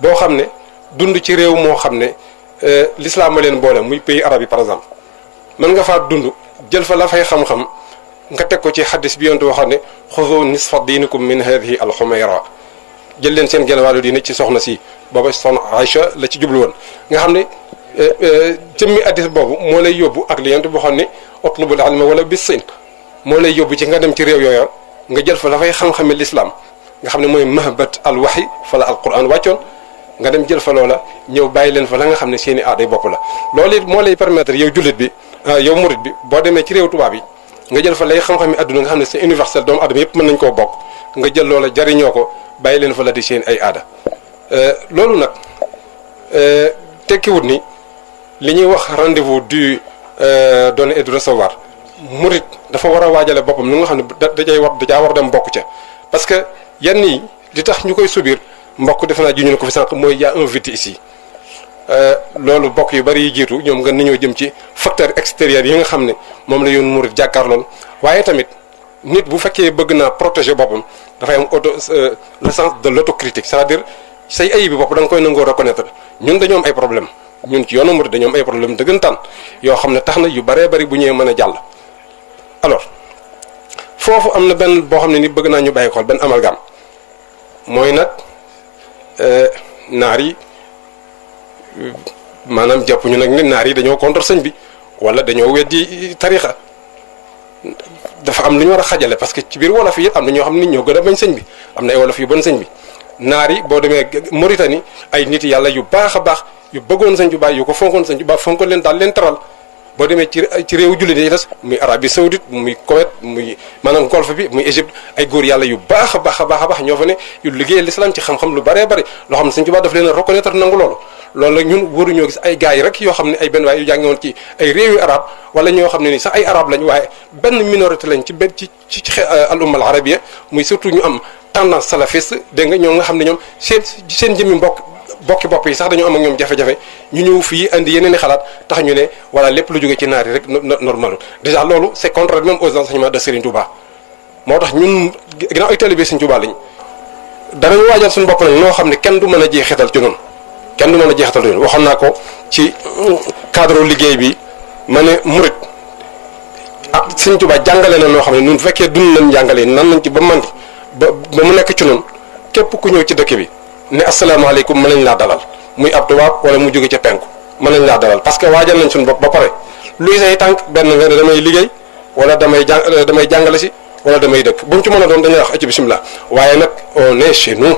boo xam ne dund ci réew moo xam ne l'islam ma leen boole muy pays arabe yi par exemple mën nga faa dund jël fa la fay xam-xam nga teg ko ci xaddis bi yontu waxoon ne xuzu nisfa diinikum min hadihi alxumayra jël leen seen genn wàllu diine ci soxna si booba soxna Aïcha la ci jublu woon nga xam ne jëmmi addis boobu moo lay yóbbu ak li yontu waxoon ne utlubul ilma wala bis sin moo lay yóbbu ci nga dem ci réew yooya nga jël fa la fay xam-xame l'islam nga xam ne mooy mahbat al waxi fa la alquran wàccoon nga dem jël fa loola ñëw bàyyi leen fa la nga xam ne seen i aaday bopp la. loolu it moo lay permettre yow jullit bi yow murit bi boo demee ci réew tubaab yi nga jël fa lay xam-xam yi adduna nga xam ne c'est universel doomu adama yëpp mën nañ koo bokk nga jël loola jariñoo ko bàyyi leen fa la di seen ay aada. loolu nag tekkiwut ni li ñuy wax rendez-vous du donner et du recevoir murit dafa war a waajale boppam li nga xam ne da war dem bokk ca parce que yenn yi li tax ñu koy subir mbokk defe naa ji ñu ko fi sànq mooy y a un vide ici loolu bokk yu bari yi jiitu ñoom nga nañoo jëm ci facteur extérieur yi nga xam ne moom la yoon murit jàkkaar lool waaye tamit nit bu fekkee bëgg naa protéger boppam dafay am le sens de l'autocritique c'est-à-dire say ayib bi bopp da nga koy nangoo reconnaître ñun dañoo am ay problème ñun ci yoonu murit dañoo am ay problème dëggantaan yoo xam ne tax na yu baree bari bu ñëwee mën a jàll. alors foofu am na benn boo xam ne ni bëgg naa ñu bàyyi xool benn amalgame mooy nag naar yi maanaam jàpp ñu nag ne naar yi dañoo contre sëñ bi wala dañoo weddi tarixa dafa am lu ñu war a xajale parce que ci biir wolof yi am na ñoo xam ne ñoo gën a bañ sëñ bi am na ay wolof yu bon sëñ bi naar yi boo demee Mauritanie ay nit yàlla yu baax a baax yu bëggoon sëñ bu baax yu ko fonkoon sëñ bu baax fonkoon leen daal leen taral boo demee ci réewu jullit yi des muy Arabie Saoudite muy Koweït muy maanaam golfe bi muy Égypte ay góor yàlla yu baax a baax a baax a baax ñoo fa ne yu liggéeyal l'islam ci xam-xam lu bëree bëri loo xam ne sëñ Tuubaa daf leen a reconnaître nangu loolu loolu nag ñun waruñoo gis ay gars yi rek yoo xam ne ay benn waay yu jàngi woon ci ay réew yu arab wala ñoo xam ne ni sax ay arab lañ waaye benn minorité lañ ci benn ci al umma al arabia muy surtout ñu am tendance salafiste dégg nga ñoom nga xam ne ñoom seen jëmmi bokki bopp yi sax dañoo am ak ñoom jafe-jafe ñu ñëw fii andi yeneen i xalaat tax ñu ne voilà lépp lu jóge ci naar yi rek normal déjà loolu c'est contraire même aux enseignements de Serigne Touba moo tax ñun ginnaaw ay talibé Serigne Touba lañ danañ waajal suñu bopp nag noo xam ne kenn du mën a jeexital ci noonu kenn du mën a jeexital ci noonu waxoon naa ko ci cadre liggéey bi ma ne murit ah Serigne Touba jàngale na noo xam ne ñun bu fekkee dund nañ jàngale nan nañ ci ba mandi ba mu nekk ci noonu képp ku ñëw ci dëkk bi ne asalaamaaleykum mën nañ laa dalal muy ab tubaab wala mu jóge ca penku mën nañ laa dalal parce que waajal nañ suñu bopp ba pare luy say tànk benn nga ne damay liggéey wala damay jàngale si wala damay dëkk bu mu ci mën a doon dañuy wax ci bismillah waaye nag on est chez nous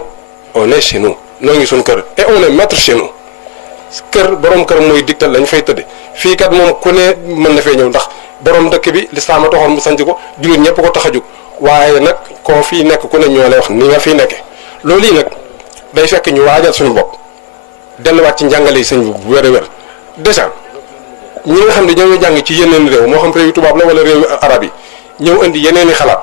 noo ngi suñu kër et on est maître chez nous kër borom kër mooy digtal lañ fay tëdde fii kat moom ku ne mën na fee ñëw ndax borom dëkk bi lislaam a taxoon mu sanc ko jullit ñëpp ko tax a jóg waaye nag koo fii nekk ku ne ñoo lay wax ni nga fii nekke loolu yi nag day fekk ñu waajal suñu bopp delluwaat ci njàngale yi sëñ bi bu wér a wér déjà ñi nga xam ne ñoo jàng ci yeneen réew moo xam réew yu tubaab la wala réew yu arab yi ñëw indi yeneen i xalaat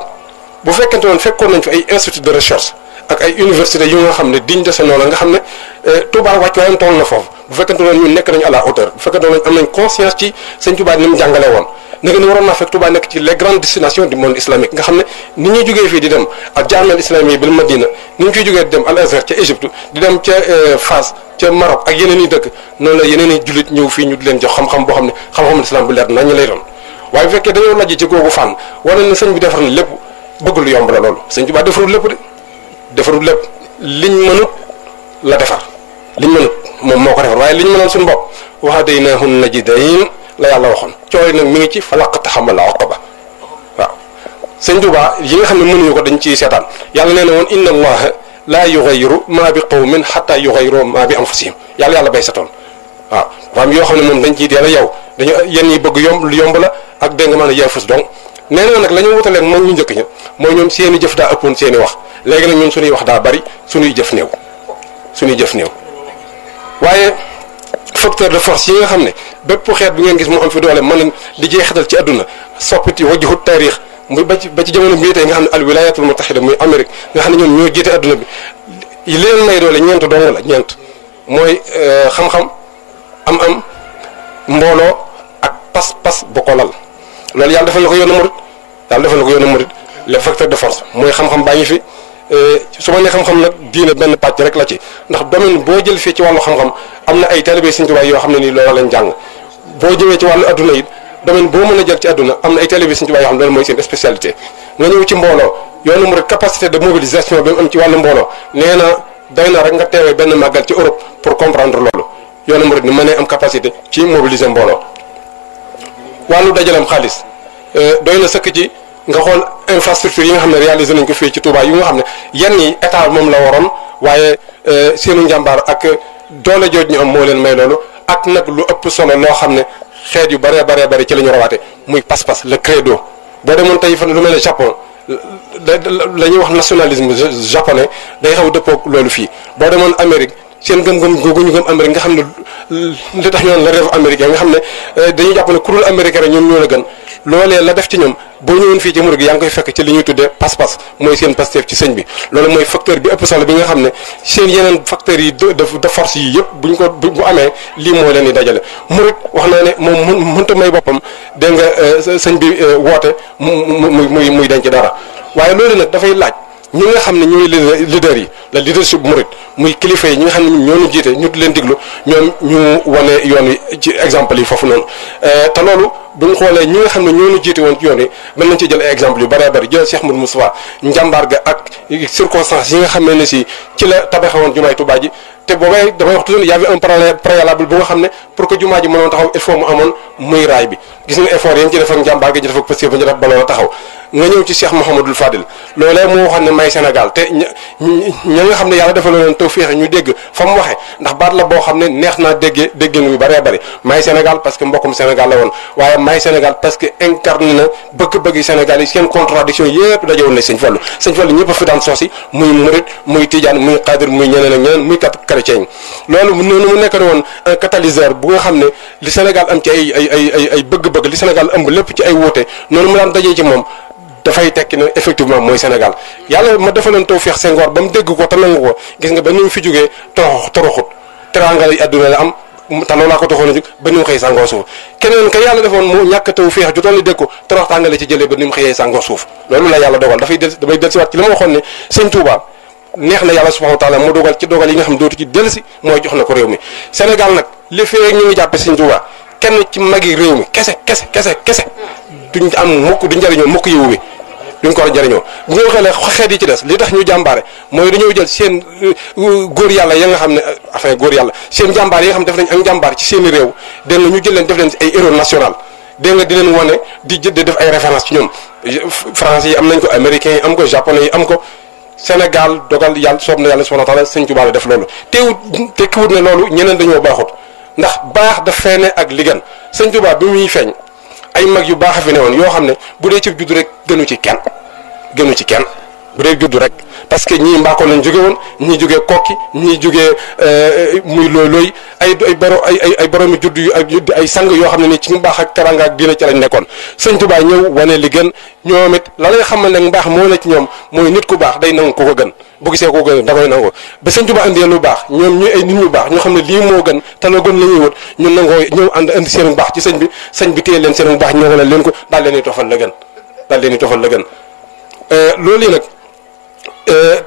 bu fekkente woon fekkoon nañ fi ay institut de recherche ak ay université yu nga xam ne diñ dese noonu nga xam ne Touba wàcc waayam toll na foofu bu fekkente woon ñun nekk nañu à la hauteur bu fekkente woon am nañ conscience ci sëñ Touba ni mu jàngale woon naka ni waroon naa fekk Touba nekk ci les grandes destinations du monde islamique nga xam ne ni ñuy jógee fii di dem ak jaamel islami bil Madina ni ñu fiy jógee di dem Al Azhar ca Égypte di dem ca Fas ca Maroc ak yeneen i dëkk noonu la yeneen i jullit ñëw fii ñu di leen jox xam-xam boo xam ne xam-xam islam bu leer nañ ñu lay doon waaye bu fekkee dañoo lajj ci googu fànn wane na sëñ bi defar na lépp bëgg lu yomb la loolu sëñ Touba defarul lépp de defarul lépp liñ mënut la defar liñ mënut moom moo ko defar waaye liñ mënoon suñu bopp wahadaynaahu najdayn la yàlla waxoon cooy nag mi ngi ci falaqta xamala oqaba waaw sëñ Touba yi nga xam ne mënuñu ko dañ ciy seetaan yàlla nee na woon inna allaha laa yughayyiru maa bi qawmin hatta yughayyiru maa bi anfusihim yàlla bay sa toon waaw dafa am yoo xam ne moom dañ ciy teel a yow dañu yenn yi bëgg yomb lu yomb la ak dégg nga mën a yaafus donc nee na nag la ñu wutaleeg moom ñu njëkk ña mooy ñoom seen i jëf daa ëppoon seen i wax léegi nag ñun suñuy wax daa bari suñuy jëf néew waaye facteur de force yi nga xam ne bépp xeet bi ngeen gis mu am fi doole mën di jeexital ci àdduna soppiti wajhu taarix muy ba ci jamono bii tey nga xam ne al wilayatul mutahida muy Amérique nga xam ne ñoom ñoo jiite àdduna bi yi leen may doole ñeent dong la ñeent mooy xam-xam am mbooloo ak pas-pas bu ko lal loolu yàlla defal na ko yoonu murid les facteurs de force mooy xam-xam baa ngi fi su ma nee xam-xam nag diine benn pàcc rek la ci ndax domaine boo jël fii ci wàllu xam-xam am na ay talibé Sëñ Tuubaa yoo xam ne nii loolu lañ jàng boo jëmee ci wàllu adduna it domaine boo mën a jël ci adduna am na ay talibé Sëñ Tuubaa yoo xam ne loolu mooy seen spécialité nga ñëw ci mbooloo yoonu murid capacité de mobilisation bi mu am ci wàllu mbooloo nee na doy na rek nga teewee benn màggal ci Europe pour comprendre loolu yoonu murid ni mënee am capacité ci mobiliser mbooloo wàllu dajalam xaalis doy na sëkk ci nga xool infrastructure yi nga xam ne réalisé nañ ko fii ci Touba yi nga xam ne yenn yi état moom la waroon waaye seenu njàmbaar ak doole jooj ñu am moo leen may loolu ak nag lu ëpp solo loo xam ne xeet yu baree bëri ci la ñu rawaate muy pas-pas le credo boo demoon tey fan lu mel ne Japon la ñuy wax nationalisme japonais day xaw dëppoog loolu fii boo demoon Amérique seen gëm-gëm googu ñu gëm Amérique nga xam ne li tax ñu naan la rêve américain nga xam ne dañuy jàpp ne ku dul américain rek ñoom ñoo la gën loolee la def ci ñoom boo ñëwoon fii ci murid gi yaa ngi koy fekk ci li ñuy tuddee pas-pas mooy seen pasteef ci sëñ bi loolu mooy facteur bi ëpp solo bi nga xam ne seen yeneen facteurs yi de force yi yëpp bu amee lii moo leen di dajale murid wax naa ne moom mënta may boppam dégg nga sëñ bi woote muy denc dara waaye loolu nag dafay laaj ñi nga xam ne ñooy leader yi la leadership murid muy kilifa yi ñi nga xam ne ñoo ñu jiite ñu leen diglu ñoom ñu wane yoon wi ci exemple yi foofu noonu te loolu bu ñu xoolee ñi nga xam ne ñoo ñu jiite woon ci yoon wi mën nañ ci jël ay exemple yu bëree bëri jël Cheikh Modou Moustapha njàmbaar ga ak circonstances yi nga xam ne si ci la tabaxewoon jumaay Tuubaa ji te boobay damay wax toujours y avait un préalable bu nga xam ne pour que jumaa ji mënoon taxaw il faut mu amoon muy raay bi gis nga effort yéen ci def ak njàmbaar ga ci def ak pësté ba ñu def ba loola taxaw nga ñëw ci Cheikh Mouhamadul Fadil loolee moo waxoon ne may Sénégal te ña nga xam ne yàlla defal leen tawfeex ñu dégg fa mu waxee ndax baat la boo xam ne neex naa déggee yu bëree bëri may Sénégal parce que mbokkum Sénégal la woon waaye may Sénégal parce que incarne na bëgg-bëggi Sénégal yi seen contradiction yëpp dajewoon na Sëñ Fallu ñëpp a fi daan soosi muy murit muy tijaan muy xaadir muy ñeneen ak ñeneen muy chrétien loolu noonu mu nekk woon un catalyseur bu nga xam ne li Sénégal am ci ay bëgg-bëgg li Sénégal ëmb lépp ci ay wuute noonu mu daan dajee ci moom dafay tekki ne effectivement mooy Sénégal yàlla ma defaloon tawfeex Senghor ba mu dégg ko te nangu ko gis nga ba ni mu fi jógee toroxut teraanga yi àdduna la am te loolaa ko taxoon a jóg ba ni mu xëy sàngoo suuf keneen ka yàlla defoon mu ñàkk tawfeex jotoon ni dégg ko torox tàngale ci jëlee ba ni mu xëyee sàngoo suuf loolu la yàlla dogal damay dellusiwaat ci li ma waxoon ne Sëñ Touba neex na yàlla subhanahu wa taala mu dogal ci dogal yi nga xam dootu ci dellusi mooy jox na ko réew mi Sénégal nag li fee ñu ngi jàppe Sëñ Touba kenn ci magi réew mi kese duñ am mukk du njëriñoo mukk yiwu bi duñ ko war a jëriñoo bu ñu waxee xeet yi ci des li tax ñu jàmbaare mooy dañoo jël seen góor yàlla ya nga xam ne enfin góor yàlla seen jàmbaar yi nga xam ne def nañ ak jàmbaar ci seen i réew dégg nga ñu jël leen def leen ay héros national dégg nga di leen wane di def ay référence ci ñoom français yi am nañ ko américains yi am ko japonais yi am ko Sénégal dogal yàlla soob na yàlla subhanahu wa taala Sëñ Tuubaa def loolu tekkiwut ne loolu ñeneen dañoo baaxut ndax baax daf feene ak li gën Sëñ Tuubaa bi muy feeñ ay mag yu baax a fi ne woon yoo xam ne bu dee ci juddu rek gënu ci kenn bu dee juddu rek parce que ñii Mbakol lañ jóge woon ñii jógee Kokki ñii jógee muy looy ay boroomi judd yu ay sang yoo xam ne ni ci mbaax ak teranga ak diina ci lañ nekkoon Sëñ Tuubaa ñëw wane li gën ñoom it la lay xamal nag mbaax moo ne ci ñoom mooy nit ku baax day nangu ko gën bu gisee ko gën da koy nangu ba Sëñ Tuubaa indee lu baax ñoom ñu ay nit ñu baax ñoo xam ne lii moo gën te la gën la ñuy wut ñu nangoo ñëw indi seen baax ci sëñ bi téye leen seen baax ñoo wane leen ko daal leen di tofal la gën loolu yi nag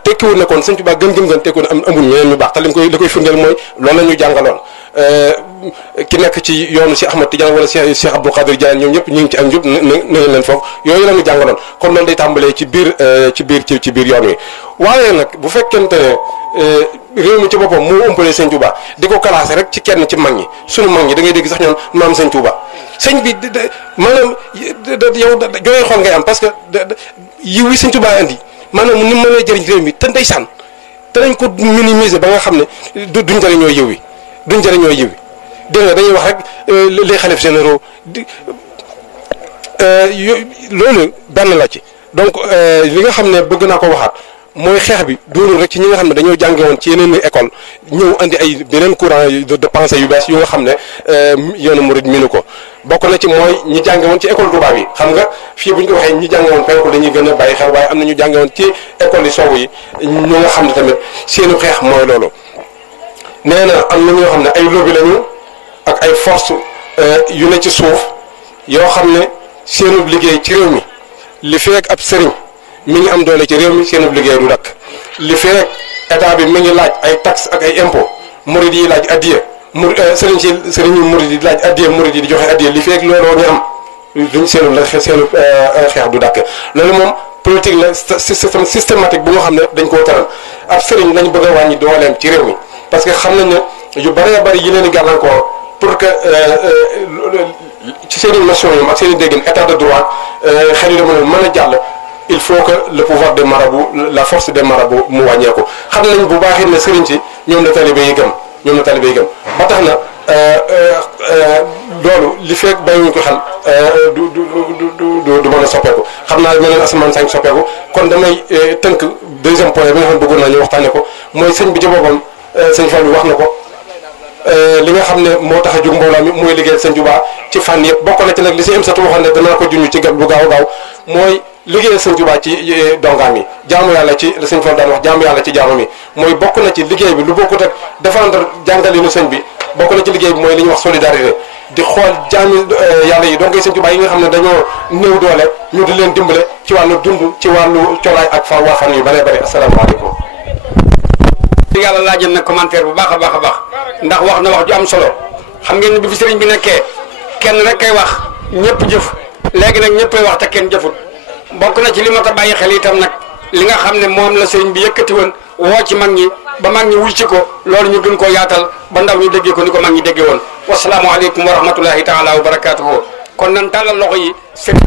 tekkiwul ne kon Sëñ Tuubaa gën tekkiwul ne amul ñeneen ñu baax te li koy firndeel mooy loolu la ñu jàngaloon ki nekk ci yoonu Cheikh Ahmad Tidiane wala Cheikh Abdou Khadir Diagne ñoom ñëpp ñu ngi ci ak njub nañ leen foofu yooyu la ñu jàngaloon kon loolu day tàmbalee ci biir yoon wi waaye nag bu fekkente ne réew mi ci boppam moo ëmpalee Sëñ Tuubaa di ko classé rek ci kenn ci mag ñi sunu mag ñi da ngay dégg sax ñoom maam Sëñ Tuubaa sëñ bi maanaam yow jooy xool ngay am parce que yiw wi Sëñ Tuubaa indi maanaam ni mu mënee jëriñ réew mi te ndeysaan te nañ ko minimiser ba nga xam ne duñ jëriñoo yiw wi dégg nga dañuy wax rek les xalif généraux loolu benn la ci donc li nga xam ne bëgg naa ko waxaat mooy xeex bi doonul rek ci ñi nga xam ne dañoo jànge woon ci yeneen école ñëw andi ay beneen courant de pensée yu bees yu nga xam ne yoonu murid minu ko bokk na ci mooy ñi jànge woon ci école tubaab yi xam nga fii bu ñu ko waxee ñi jànge woon penku dañuy gën a bàyyi xel waaye am na ñu jànge woon ci école yi soowu yi ñu nga xam ne tamit seenu xeex mooy loolu nee na am na ñoo xam ne ay lobby lañu ak ay force yu ne ci suuf yoo xam ne seenu liggéey ci réew mi li fekk ab sëriñ mi ngi am doole ci réew mi seenu liggéey du dakk li fekk état bi mi ngi laaj ay taxe ak ay impôt murid yi laaj addiya sëriñ yi murid yi laaj addiya murid yi di joxe addiya li fekk looloo ñu am duñ seenu xeex du dakk loolu moom politique la systématique bu nga xam ne dañ koo taral ab sëriñ lañ bëgg a wàññi dooleem ci réew mi parce que xam nañ ne yu bëree bëri yi leen di gàllankoor pour que ci seen i notion yi ak seen i déggin état de droit xel yi dama mën a jàll il faut que le pouvoir des marabouts la force des marabouts mu wàññeeku xam nañ bu baax it ne sëriñ si ñoom la talibé yi gëm ba tax na loolu li fekk bàyyiwuñ ko xel du mën a soppeeku xam naa meneen asamaan sañ soppeeku kon damay tënk deuxième point bi nga xam ne bëggoon naa ñu waxtaane ko mooy sëñ bi ci boppam sëñ Fall bi wax na ko li nga xam ne moo tax a jóg mbooloo mi mooy liggéeyal sëñ Tuubaa ci fànn yëpp bokk na ci nag li si am satu waxoon ne danaa ko junj ci bu gaaw a gaaw mooy liggéeyal sëñ Tuubaa ci dongaam yi jaamu yàlla ci la sëñ Fall daan wax jaamu yàlla ci jaamam yi mooy bokk na ci liggéey bi lu bokkut ak défendre jàngalinu sëñ bi bokk na ci liggéey bi mooy li ñuy wax solidarité di xool jaami yàlla yi donc sëñ Tuubaa yi nga xam ne dañoo néew doole ñu di leen dimbale ci wàllu dund ci wàllu colaay ak waa fan yu bëree bëri asalaamaaleykum. yàlla laajal na commentaire bu baax a baax a baax ndax wax na wax ju am solo xam ngeen ne bi fi sëriñ bi nekkee kenn rek kay wax ñëpp jëf léegi nag ñëppay wax te kenn jëfut bokk na ci li ma ta bàyyi xel itam nag li nga xam ne moom la sëriñ bi yëkkati woon woo ci mag ñi ba mag ñi wul ci ko loolu ñu gën koo yaatal ba ndaw ñu déggee ko ni ko mag ñi déggee woon wasalaamualeykum wa rahmatullahi taala wa barakaatuhu kon nan tàllal loxo yi sëriñ